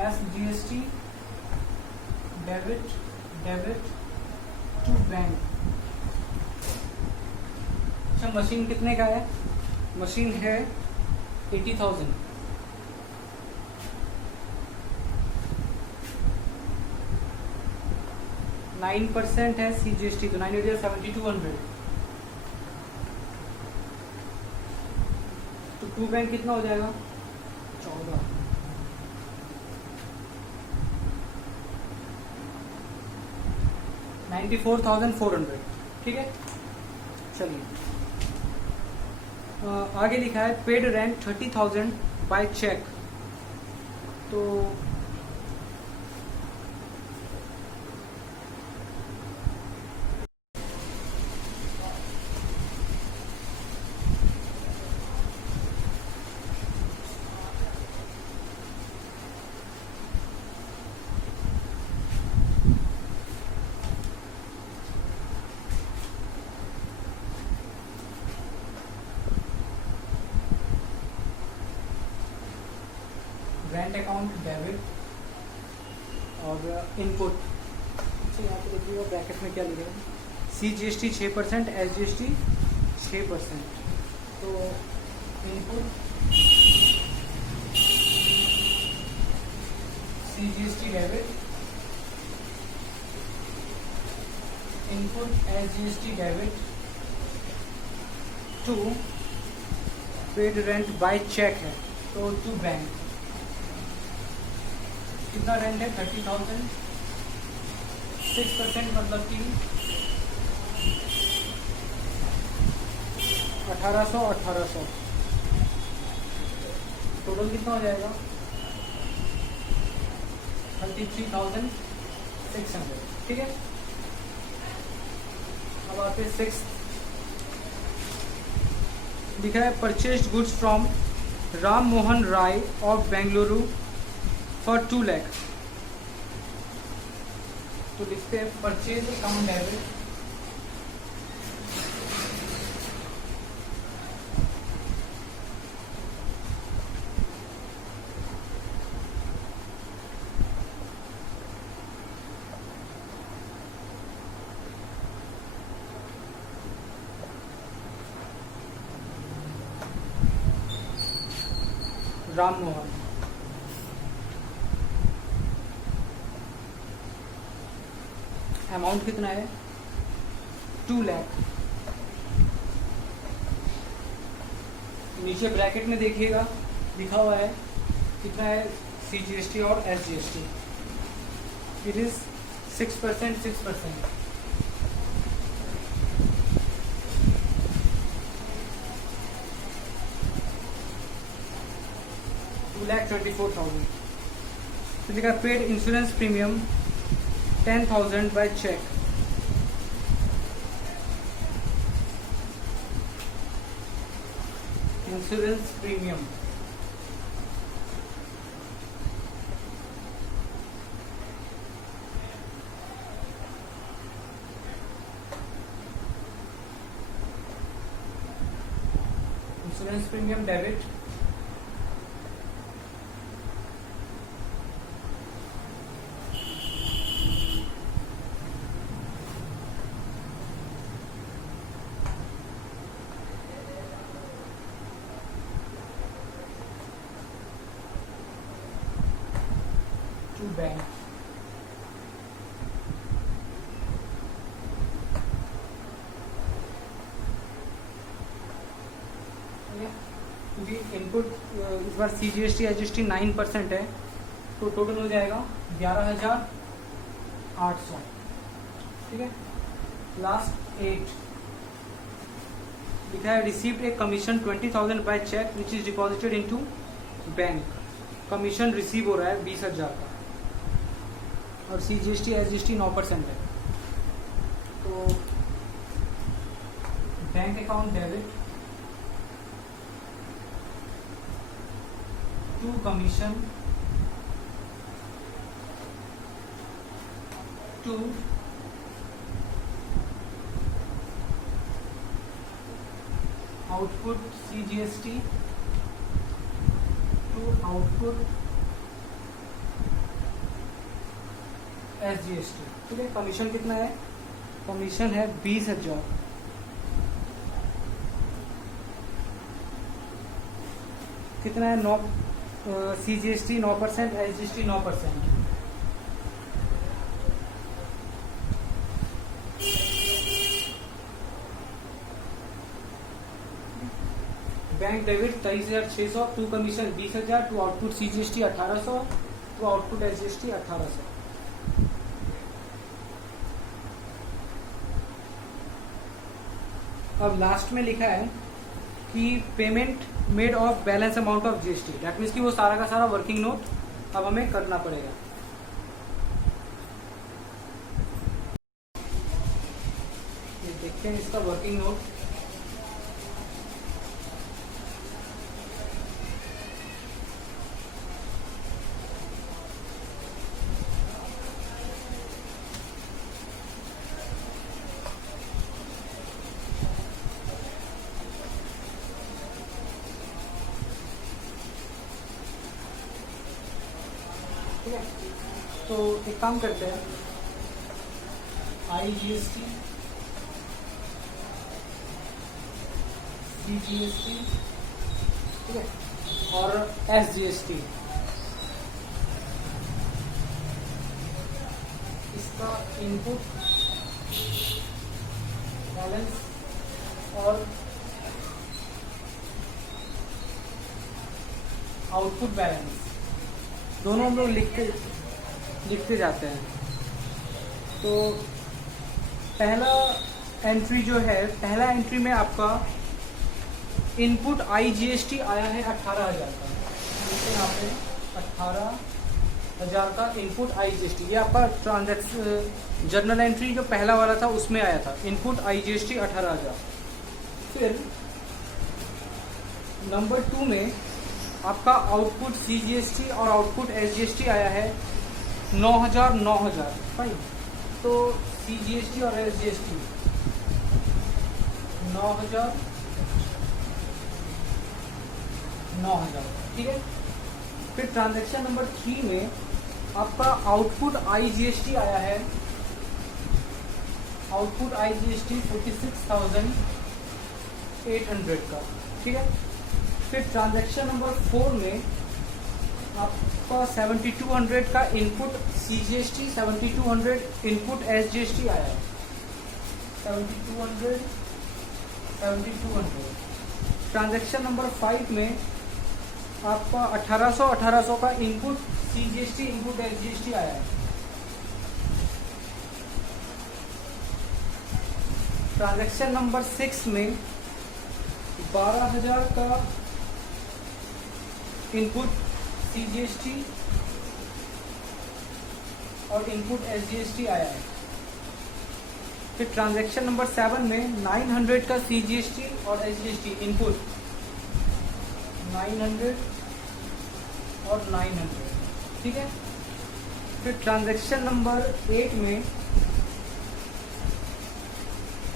SGST, debit to bank. अच्छा, मशीन कितने का है? मशीन है 80,000। नाइन % है CGST, तो 9 7,200। तो टू बैंक कितना हो जाएगा? 14। 94,400। ठीक है, चलिए आगे लिखा है पेड रेंट 30,000 बाय चेक। तो रेंट अकाउंट डेबिट और इनपुट। अच्छा, यहाँ पे देखिएगा ब्रैकेट में क्या लिखा है? CGST 6%, SGST 6%। तो input CGST debit, input SGST debit to paid rent by cheque है, तो टू बैंक। कितना रेंट है? 30,000। 6% मतलब कि 1800। टोटल कितना हो जाएगा? 33,600। ठीक है, अब आते हैं 6। लिखा है purchased goods from Ram Mohan Rai of Bengaluru for 2 lakh. तो लिखते हैं purchase account debit Ram Mohan. Amount कितना है? 2 लाख। नीचे ब्रैकेट में देखिएगा लिखा हुआ है कितना है CGST और SGST। It is 6%। 1,24,000। फिर लिखा paid insurance premium 10,000 by cheque. Insurance premium debit, to bank. क्योंकि इनपुट इस बार CGST HST 9% है, तो टोटल हो जाएगा 11,800। ठीक है। लास्ट 8 लिखा है received a commission 20,000 by cheque which is deposited into bank. Commission receive हो रहा है 20,000 का और CGST HST 9% है, तो bank account debit to commission to output CGST to output SGST। ठीक है। कमीशन कितना है? कमीशन है 20,000। कितना है? CGST 9%, SGST 9%। Bank debit 23,600, to commission 20,000, to output CGST 1,800, to output SGST 1,800। अब लास्ट में लिखा है कि payment made of balance amount of GST। That means कि वो सारा का सारा वर्किंग नोट अब हमें करना पड़ेगा। ये देखते हैं इसका वर्किंग नोट। ठीक है। तो एक काम करते हैं, IGST, CGST, ठीक है, और SGST, इसका इनपुट बैलेंस और आउटपुट बैलेंस दोनों हम लोग लिखते जाते हैं। तो पहला एंट्री जो है, पहला एंट्री में आपका इनपुट IGST आया है 18,000 का। जैसे यहाँ पे 18,000 का इनपुट IGST, ये आपका ट्रांजैक्शन जर्नल एंट्री जो पहला वाला था उसमें आया था इनपुट IGST 18,000। फिर नंबर 2 में आपका आउटपुट CGST और आउटपुट SGST आया है 9,000। फाइन। तो CGST और SGST 9,000। ठीक है। फिर ट्रांजैक्शन नंबर 3 में आपका आउटपुट IGST आया है, आउटपुट IGST 46,800 का। ठीक है। फिर ट्रांजैक्शन नंबर 4 में आपका 7,200 का इनपुट CGST, 7,200 इनपुट SGST आया है। 7,200। ट्रांजैक्शन नंबर 5 में आपका 1,800 का इनपुट CGST, इनपुट SGST आया है। ट्रांजैक्शन नंबर 6 में 12,000 का इनपुट CGST और इनपुट SGST आया है। फिर ट्रांजैक्शन नंबर 7 में 900 का CGST और SGST इनपुट 900 और 900, ठीक है। फिर ट्रांजैक्शन नंबर 8 में,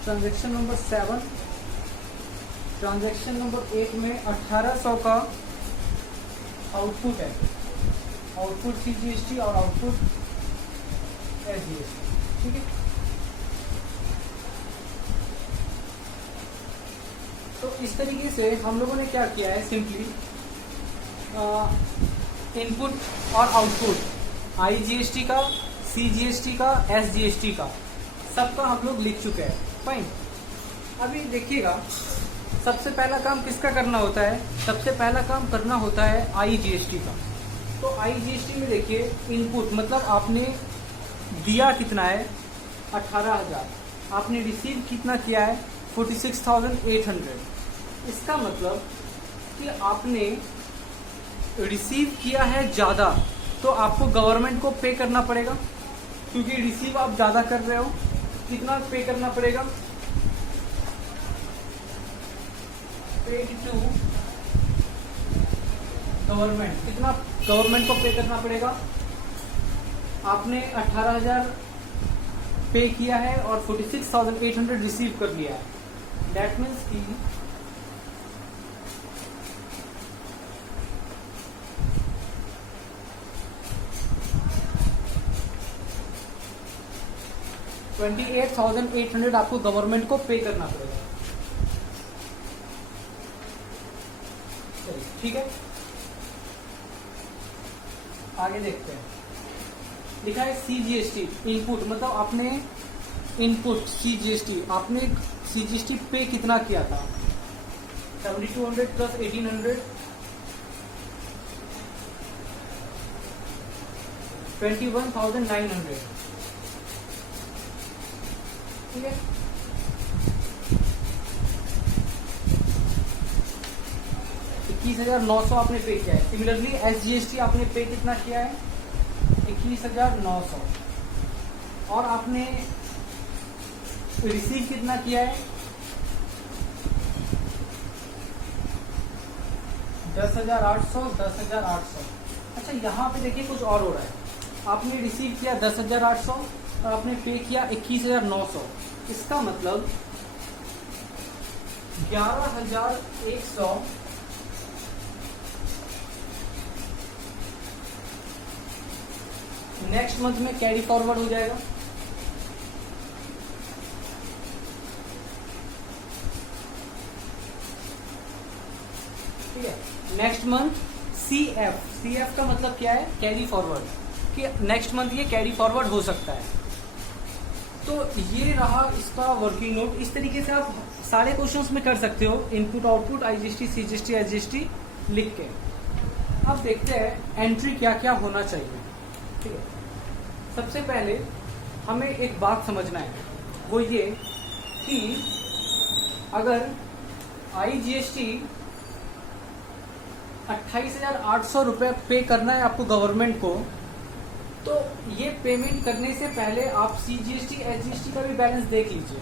ट्रांजैक्शन नंबर 7, ट्रांजैक्शन नंबर 8 में 1800 का आउटपुट है, आउटपुट CGST और आउटपुट SGST, ठीक है। तो इस तरीके से हम लोगों ने क्या किया है, सिंपली इनपुट और आउटपुट IGST का, CGST का, SGST का, सबका हम लोग लिख चुके हैं। फाइन। अभी देखिएगा, सबसे पहला काम किसका करना होता है, सबसे पहला काम करना होता है IGST का। तो IGST में देखिए, इनपुट मतलब आपने दिया कितना है 18,000, आपने रिसीव कितना किया है 46,800। इसका मतलब कि आपने रिसीव किया है ज़्यादा, तो आपको गवर्नमेंट को पे करना पड़ेगा, क्योंकि रिसीव आप ज़्यादा कर रहे हो। कितना पे करना पड़ेगा, पेड टू गवर्नमेंट, कितना गवर्नमेंट को पे करना पड़ेगा। आपने 18,000 पे किया है और 46,800 रिसीव कर लिया है। दैट मीन्स कि $28,800 आपको गवर्नमेंट को पे करना पड़ेगा, ठीक है। आगे देखते हैं, लिखा है CGST इनपुट, मतलब आपने इनपुट CGST, आपने CGST पे कितना किया था 7200 प्लस 1800, 21,900, ठीक है। $21,900 आपने पे किया है। सिमिलरली SGST आपने पे कितना किया है 21,900, और आपने रिसीव कितना किया है 10,800, 10,800। अच्छा, यहाँ पे देखिए कुछ और हो रहा है, आपने रिसीव किया 10,800 और आपने पे किया 21,900। इसका मतलब 11,100 नेक्स्ट मंथ में कैरी फॉरवर्ड हो जाएगा। ठीक है, नेक्स्ट मंथ CF का मतलब क्या है, कैरी फॉरवर्ड, कि नेक्स्ट मंथ ये कैरी फॉरवर्ड हो सकता है। तो ये रहा इसका वर्किंग नोट। इस तरीके से आप सारे क्वेश्चंस में कर सकते हो, input output IGST CGST SGST लिख के। अब देखते हैं एंट्री क्या क्या होना चाहिए। ठीक है, सबसे पहले हमें एक बात समझना है, वो ये कि अगर IGST 28,800 रुपये पे करना है आपको गवर्नमेंट को, तो ये पेमेंट करने से पहले आप CGST SGST का भी बैलेंस देख लीजिए।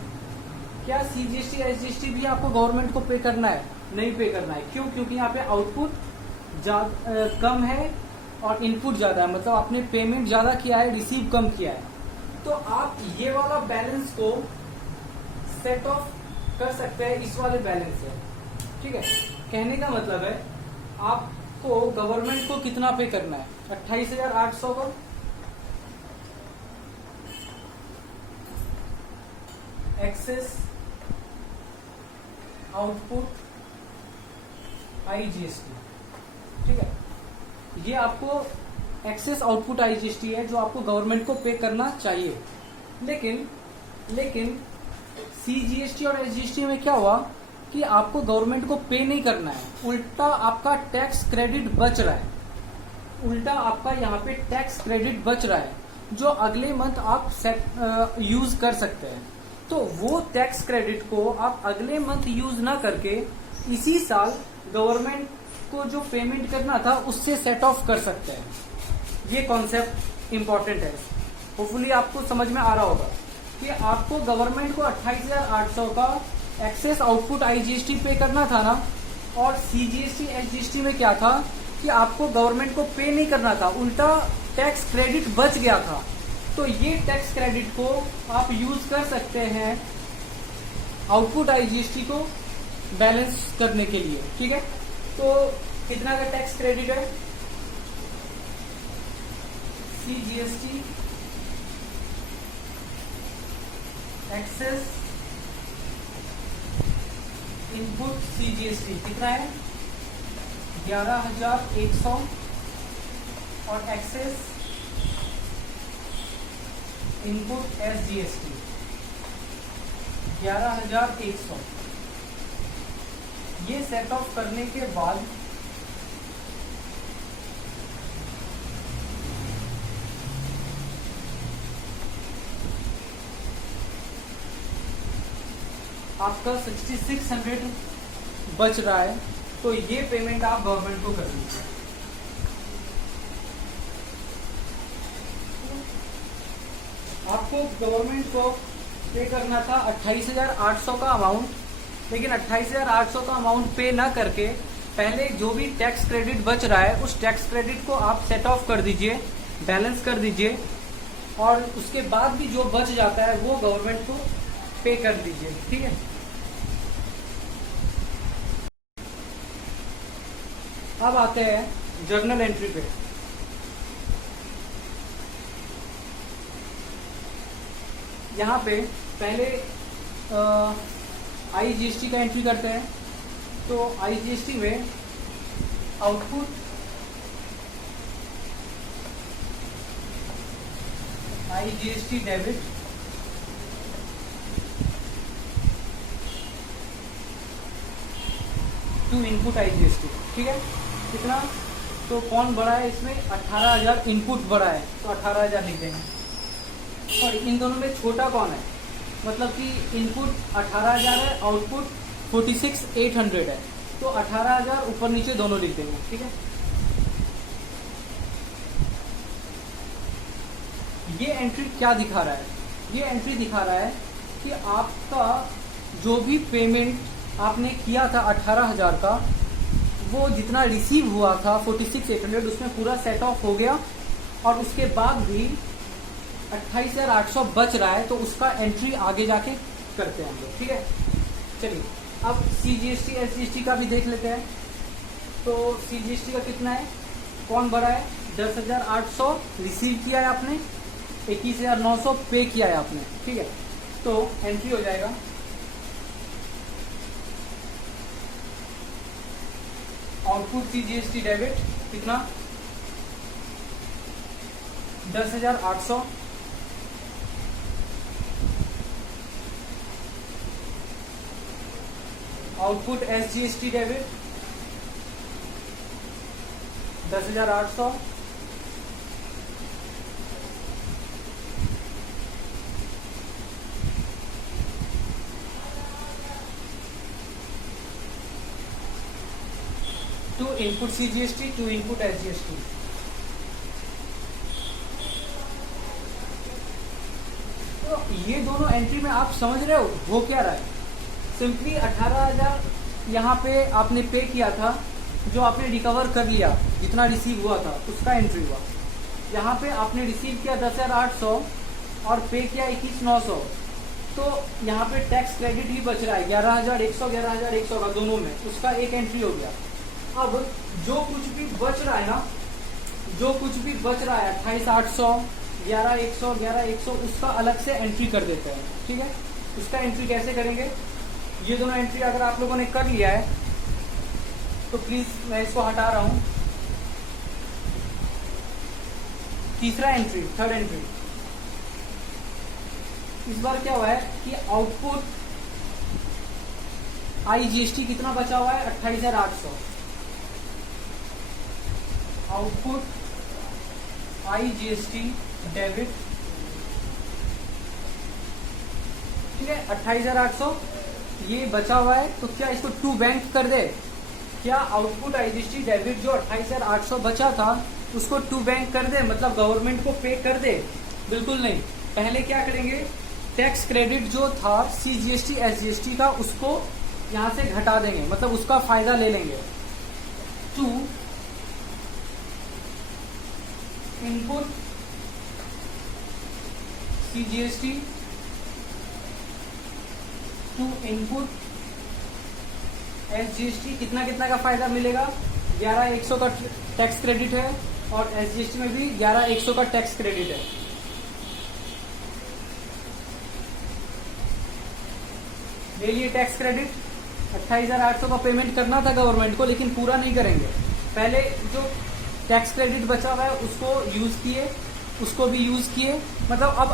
क्या CGST SGST भी आपको गवर्नमेंट को पे करना है? नहीं पे करना है। क्यों? क्योंकि यहाँ पे आउटपुट कम है और इनपुट ज़्यादा है, मतलब आपने पेमेंट ज़्यादा किया है, रिसीव कम किया है। तो आप ये वाला बैलेंस को सेट ऑफ कर सकते हैं इस वाले बैलेंस से। ठीक है, कहने का मतलब है आपको गवर्नमेंट को कितना पे करना है, 28,800 को एक्सेस आउटपुट IGST। ठीक है, ये आपको एक्सेस आउटपुट IGST है जो आपको गवर्नमेंट को पे करना चाहिए। लेकिन CGST और SGST में क्या हुआ कि आपको गवर्नमेंट को पे नहीं करना है, उल्टा आपका टैक्स क्रेडिट बच रहा है। उल्टा आपका यहाँ पे टैक्स क्रेडिट बच रहा है जो अगले मंथ आप यूज कर सकते हैं। तो वो टैक्स क्रेडिट को आप अगले मंथ यूज ना करके इसी साल गवर्नमेंट को जो पेमेंट करना था उससे सेट ऑफ कर सकते हैं। ये कॉन्सेप्ट इंपॉर्टेंट है, होपफुली आपको समझ में आ रहा होगा कि आपको गवर्नमेंट को 28,800 का एक्सेस आउटपुट आईजीएसटी पे करना था ना, और सीजीएसटी एसजीएसटी में क्या था कि आपको गवर्नमेंट को पे नहीं करना था, उल्टा टैक्स क्रेडिट बच गया था। तो ये टैक्स क्रेडिट को आप यूज कर सकते हैं आउटपुट आईजीएसटी को बैलेंस करने के लिए, ठीक है। तो कितना का टैक्स क्रेडिट है, सीजीएसटी एक्सेस इनपुट सीजीएसटी कितना है 11,100 और एक्सेस इनपुट एसजीएसटी 11,100। ये सेट ऑफ करने के बाद आपका 6600 बच रहा है, तो ये पेमेंट आप गवर्नमेंट को कर दीजिए। आपको गवर्नमेंट को पे करना था 28,800 का अमाउंट, लेकिन 28,800 का अमाउंट पे ना करके पहले जो भी टैक्स क्रेडिट बच रहा है उस टैक्स क्रेडिट को आप सेट ऑफ कर दीजिए, बैलेंस कर दीजिए, और उसके बाद भी जो बच जाता है वो गवर्नमेंट को पे कर दीजिए, ठीक है। अब आते हैं जर्नल एंट्री पे। यहाँ पे पहले आईजीएसटी का एंट्री करते हैं। तो आईजीएसटी में output IGST debit to input IGST, ठीक है। कितना, तो कौन बड़ा है इसमें 18,000 इनपुट बड़ा है, तो 18,000 लिख देंगे। और इन दोनों में छोटा कौन है, मतलब कि इनपुट 18,000 है, आउटपुट 46,800 है, तो 18,000 ऊपर नीचे दोनों लिख देंगे, ठीक है। ये एंट्री क्या दिखा रहा है, ये एंट्री दिखा रहा है कि आपका जो भी पेमेंट आपने किया था 18,000 का, वो जितना रिसीव हुआ था 46,800 उसमें पूरा सेट ऑफ हो गया, और उसके बाद भी 28,800 बच रहा है, तो उसका एंट्री आगे जाके करते हैं हम लोग, ठीक है। चलिए अब सीजीएसटी एसजीएसटी का भी देख लेते हैं। तो सीजीएसटी का कितना है, कौन भरा है 10,800 रिसीव किया है आपने, 21,900 पे किया है आपने, ठीक है। तो एंट्री हो जाएगा आउटपुट सीजीएसटी डेबिट कितना 10,800, output SGST debit 10,800, to input CGST to input SGST. तो ये दोनों एंट्री में आप समझ रहे हो क्या रहा है, सिंपली 18,000 यहाँ पे आपने पे किया था, जो आपने रिकवर कर लिया जितना रिसीव हुआ था उसका एंट्री हुआ। यहाँ पे आपने रिसीव किया 10,800 और पे किया 21,900, तो यहाँ पे टैक्स क्रेडिट ही बच रहा है 11,100 का दोनों में, उसका एक एंट्री हो गया। अब जो कुछ भी बच रहा है ना, जो कुछ भी बच रहा है 28,800, 11,100, उसका अलग से एंट्री कर देते हैं, ठीक है। उसका एंट्री कैसे करेंगे, ये दोनों एंट्री अगर आप लोगों ने कर लिया है तो प्लीज मैं इसको हटा रहा हूं। तीसरा एंट्री, थर्ड एंट्री, इस बार क्या हुआ है कि आउटपुट आईजीएसटी कितना बचा हुआ है 28,800, आउटपुट आईजीएसटी डेबिट, ठीक है 28,800 ये बचा हुआ है। तो क्या इसको टू बैंक कर दे, क्या आउटपुट आईजीएसटी डेबिट जो 28,800 बचा था उसको टू बैंक कर दे, मतलब गवर्नमेंट को पे कर दे? बिल्कुल नहीं। पहले क्या करेंगे, टैक्स क्रेडिट जो था सीजीएसटी एसजीएसटी का उसको यहां से घटा देंगे, मतलब उसका फायदा ले लेंगे। To input CGST to input SGST, कितना कितना का फायदा मिलेगा? 11,100 का टैक्स क्रेडिट है और एसजीएसटी में भी 11,100 का टैक्स क्रेडिट है। ले लिए टैक्स क्रेडिट, 28,800 का पेमेंट करना था गवर्नमेंट को, लेकिन पूरा नहीं करेंगे। पहले जो टैक्स क्रेडिट बचा हुआ है उसको यूज किए, उसको भी यूज किए, मतलब अब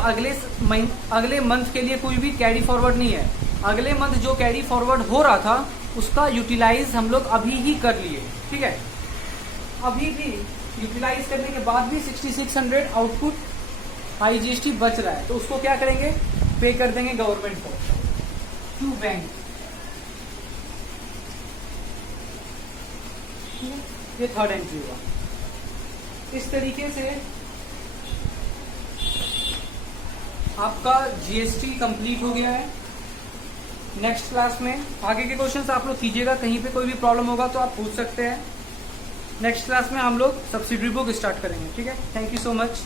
अगले मंथ के लिए कोई भी कैरी फॉरवर्ड नहीं है। अगले मंथ जो कैरी फॉरवर्ड हो रहा था उसका यूटिलाइज हम लोग अभी ही कर लिए, ठीक है। अभी भी यूटिलाइज करने के बाद भी 6600 आउटपुट आईजीएसटी बच रहा है, तो उसको क्या करेंगे, पे कर देंगे गवर्नमेंट को टू बैंक। ये थर्ड एंट्री हुआ। इस तरीके से आपका जीएसटी कंप्लीट हो गया है। नेक्स्ट क्लास में आगे के क्वेश्चंस आप लोग कीजिएगा, कहीं पे कोई भी प्रॉब्लम होगा तो आप पूछ सकते हैं। नेक्स्ट क्लास में हम लोग सब्सिडरी बुक स्टार्ट करेंगे, ठीक है। Thank you so much.